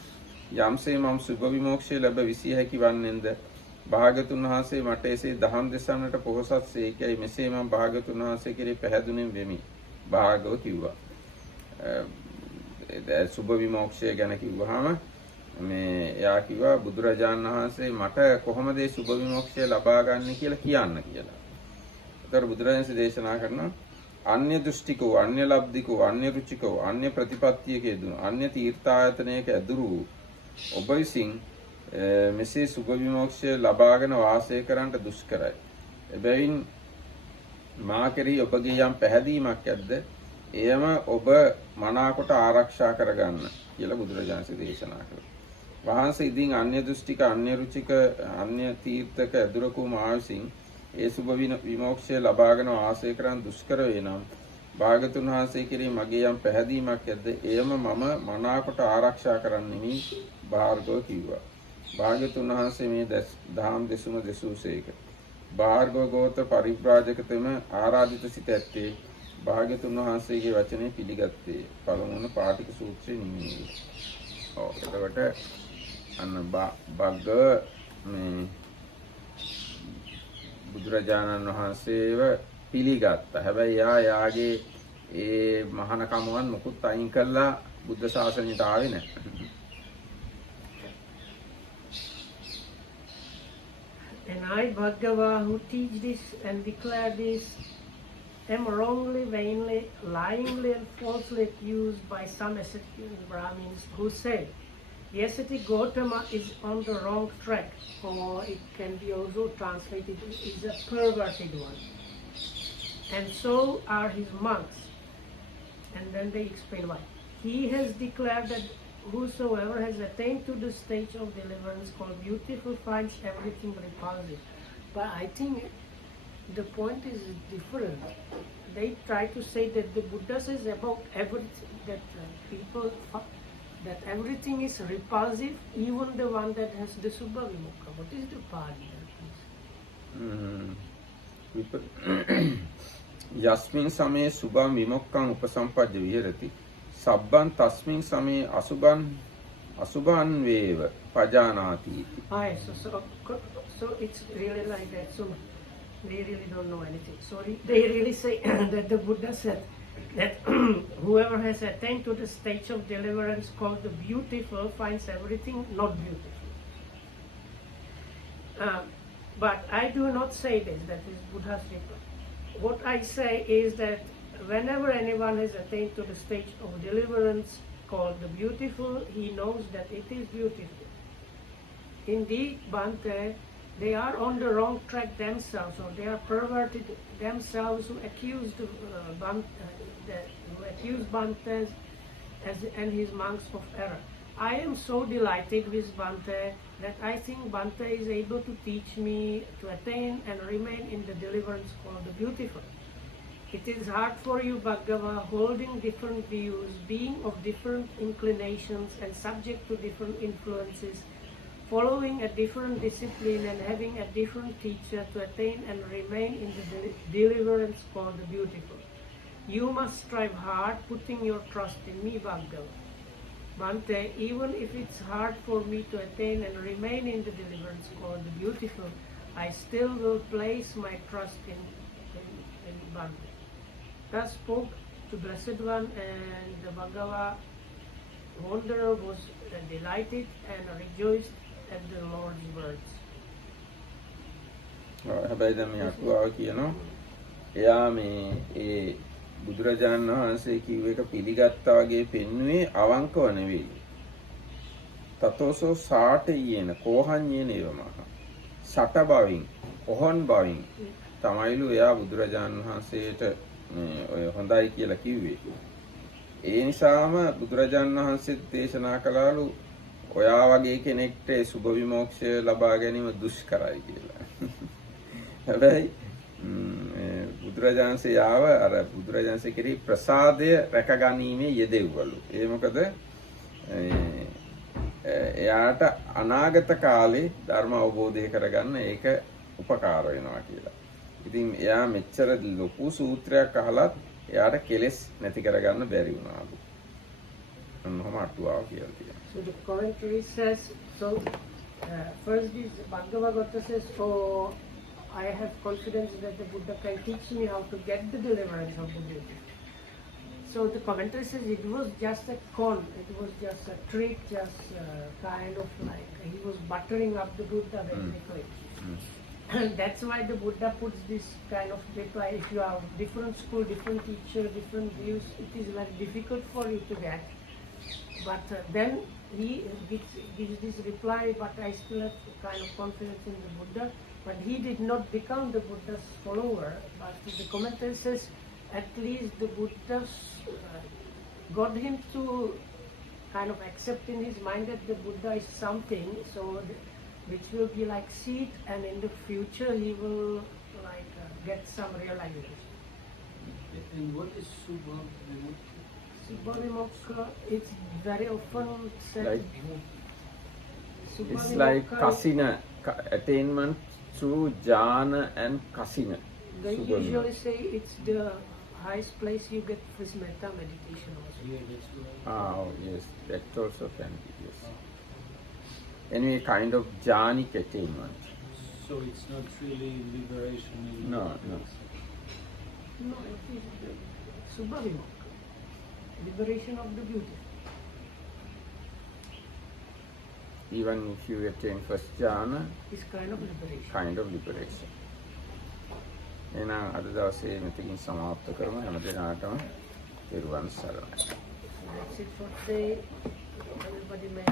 යම්සේ මම සුභ විමෝක්ෂය ලැබ විසිය හැකි වන්නේද භාග්‍යවතුන් වහන්සේ මට එසේ දහම් දෙසන්නට පොහොසත් සේකයි මෙසේ මම භාග්‍යවතුන් වහන්සේ කෙරෙහි පැහැදුණෙන් වෙමි. භාග්‍යව කිව්වා. සුභ විමෝක්ෂය ගැන කිව්වහම මේ එයා කිව්වා බුදුරජාණන් වහන්සේ මට කොහොමද මේ සුභ විමෝක්ෂය ලබා ගන්න කියලා කියන්න කියලා. ඒතර බුදුරජාණන් දේශනා කරනවා අන්‍ය දෘෂ්ටිකෝ අන්‍ය ලබ්ධිකෝ අන්‍ය රුචිකෝ අන්‍ය ප්‍රතිපත්තියක යෙදුණු අන්‍ය තීර්ථායතනයක ඇදුරු ඔබ විසින් මෙසේ සුභ විමෝක්ෂය ලබාගෙන වාසය කරන්නට දුෂ්කරයි. එබැවින් මා කෙරෙහි ඔබගේ යම් පැහැදීමක් ඇද්ද එයම ඔබ මනාකොට ආරක්ෂා කරගන්න කියලා බුදුරජාණන් දේශනා කළා. වහන්සේ ඉදින් අන්‍ය දෘෂ්ටික අන්‍ය රුචික අන්‍ය තීර්ථක ඇදුරකෝ මා විසින් ඒ සුභ විමෝක්ෂය ලබාගෙන වාසය කරන් දුෂ්කර වේ නම් භාගතුන් වහන්සේ කෙරෙහි මගේ යම් පැහැදීමක් ඇද්ද එයම මම මනාකොට ආරක්ෂා කරන්නෙමි භාර්ගව කිව්වා. භාගතුන් වහන්සේ මේ දහම් දෙසුම දෙසූසේක. භාර්ගව ගෝත්‍ර පරිබ්‍රාජකතම ආරාධිත සිට ඇත්තේ භාගතුන් වහන්සේගේ වචනේ පිළිගත්තේ. පළමුවන පාටික සූත්‍රයේ නිමෙන්නේ. එතකොට අන්න භග්ග මේ බුදුරජාණන් වහන්සේව පිළිගත්තා. හැබැයි යාගේ ඒ මහානකමවන් මුකුත් අයින් කළා බුද්ධ ශාසනයට ආවේ නැහැ. And I, Bhagava, who teach this and declare this, am wrongly, vainly, lyingly and falsely accused by some ascetic Brahmins who say, the ascetic Gautama is on the wrong track, or it can be also translated is a perverted one. And so are his monks. And then they explain why. He has declared that whosoever has attained to the stage of deliverance called beautiful finds everything repulsive. But I think the point is different. They try to say that the Buddha says about everything, that that everything is repulsive, even the one that has the Subha Vimukha. What is the Pali? යස්මින් සමේ සුභං විමුක්ඛං උපසම්පජ්ජ විහෙරති සබ්බං තස්මින් සමේ අසුභං වේව පජානාති. So it's really like that. So they really don't know anything. Sorry, they really say that the Buddha said that whoever has attained to the stage of deliverance called the beautiful finds everything not beautiful. But I do not say this, that is Buddha's reply. What I say is that whenever anyone has attained to the stage of deliverance called the beautiful, he knows that it is beautiful. Indeed, Bhante, they are on the wrong track themselves, or they are perverted themselves who accuse Bhantes and his monks of error. I am so delighted with Bhante that I think Bhante is able to teach me to attain and remain in the deliverance called the beautiful. It is hard for you, Bhagava, holding different views, being of different inclinations and subject to different influences, following a different discipline and having a different teacher to attain and remain in the deliverance called the beautiful. You must strive hard, putting your trust in me, Bhagava. Bhante, even if it's hard for me to attain and remain in the deliverance called the beautiful, I still will place my trust in Bhante. Thus spoke the Blessed One, and the Bhagava wanderer was delighted and rejoiced at the Lord's words. හැබැයි දැන් මේ අටුවාව කියනවා එයා මේ ඒ බුදුරජාණන් වහන්සේ කිව්ව එක පිළිගත්තා වගේ පෙන්වුවේ අවංකව නෙවෙයි. තතෝසෝ සාටයේන කෝහඤ්ඤේන ඒවමහ. සට බවින් කොහොන් බවින් තමයිලු එයා බුදුරජාණන් වහන්සේට ඔය හොඳයි කියලා කිව්වේ. ඒ නිසාම බුදුරජාණන් වහන්සේ දේශනා කළාලු ඔයා වගේ කෙනෙක්ට සුභ විමෝක්ෂය ලබා ගැනීම දුෂ්කරයි කියලා. හැබැයි බුදුරජාණන්සේ ආව අර බුදුරජාණන්සේ කෙරෙහි ප්‍රසාදය රැකගැනීමේ යෙදෙව්වලු. ඒ මොකද එයාට අනාගත කාලේ ධර්ම අවබෝධය කරගන්න ඒක උපකාර වෙනවා කියලා. ඉතින් එයා මෙච්චර ලොකු සූත්‍රයක් අහලත් එයාට කෙලෙස් නැති කරගන්න බැරි වුණාලු. අන්නම අටුවාව කියලා තියෙනවා. So the commentary says, first this Bhagava Gita says, oh, I have confidence that the Buddha can teach me how to get the deliverance of the beauty. So the commentary says it was just a con, it was just a trick, just kind of like he was buttering up the Buddha basically. That's why the Buddha puts this kind of reply. If you have different school, different teacher, different views, it is very difficult for you to get. But then he gives this reply, but I still have kind of confidence in the Buddha. But he did not become the Buddha's follower. But the commentary says at least the Buddha got him to kind of accept in his mind that the Buddha is something, so which will be like seed, and in the future he will like get some realization. And what is Subha Vimukti? Subha Vimoksha, it's very often said. It's like kasina, attainment through jhana and kasina. They usually say it's the highest place you get for metta meditation also. Yeah, that's right. Oh, yes, that also can be, yes. Any kind of jhanic attainment. So it's not really liberation. No. No, it is the Subha Vimoksha, liberation of the beauty. Even if you attain first jhana, It's kind of liberation. kind of liberation. එහෙනම් අද දවසේ මෙතකින් සමාප්ත කරමු. හැම දිනකටම පෙරවන් සරණයි. That's it for today. Everybody may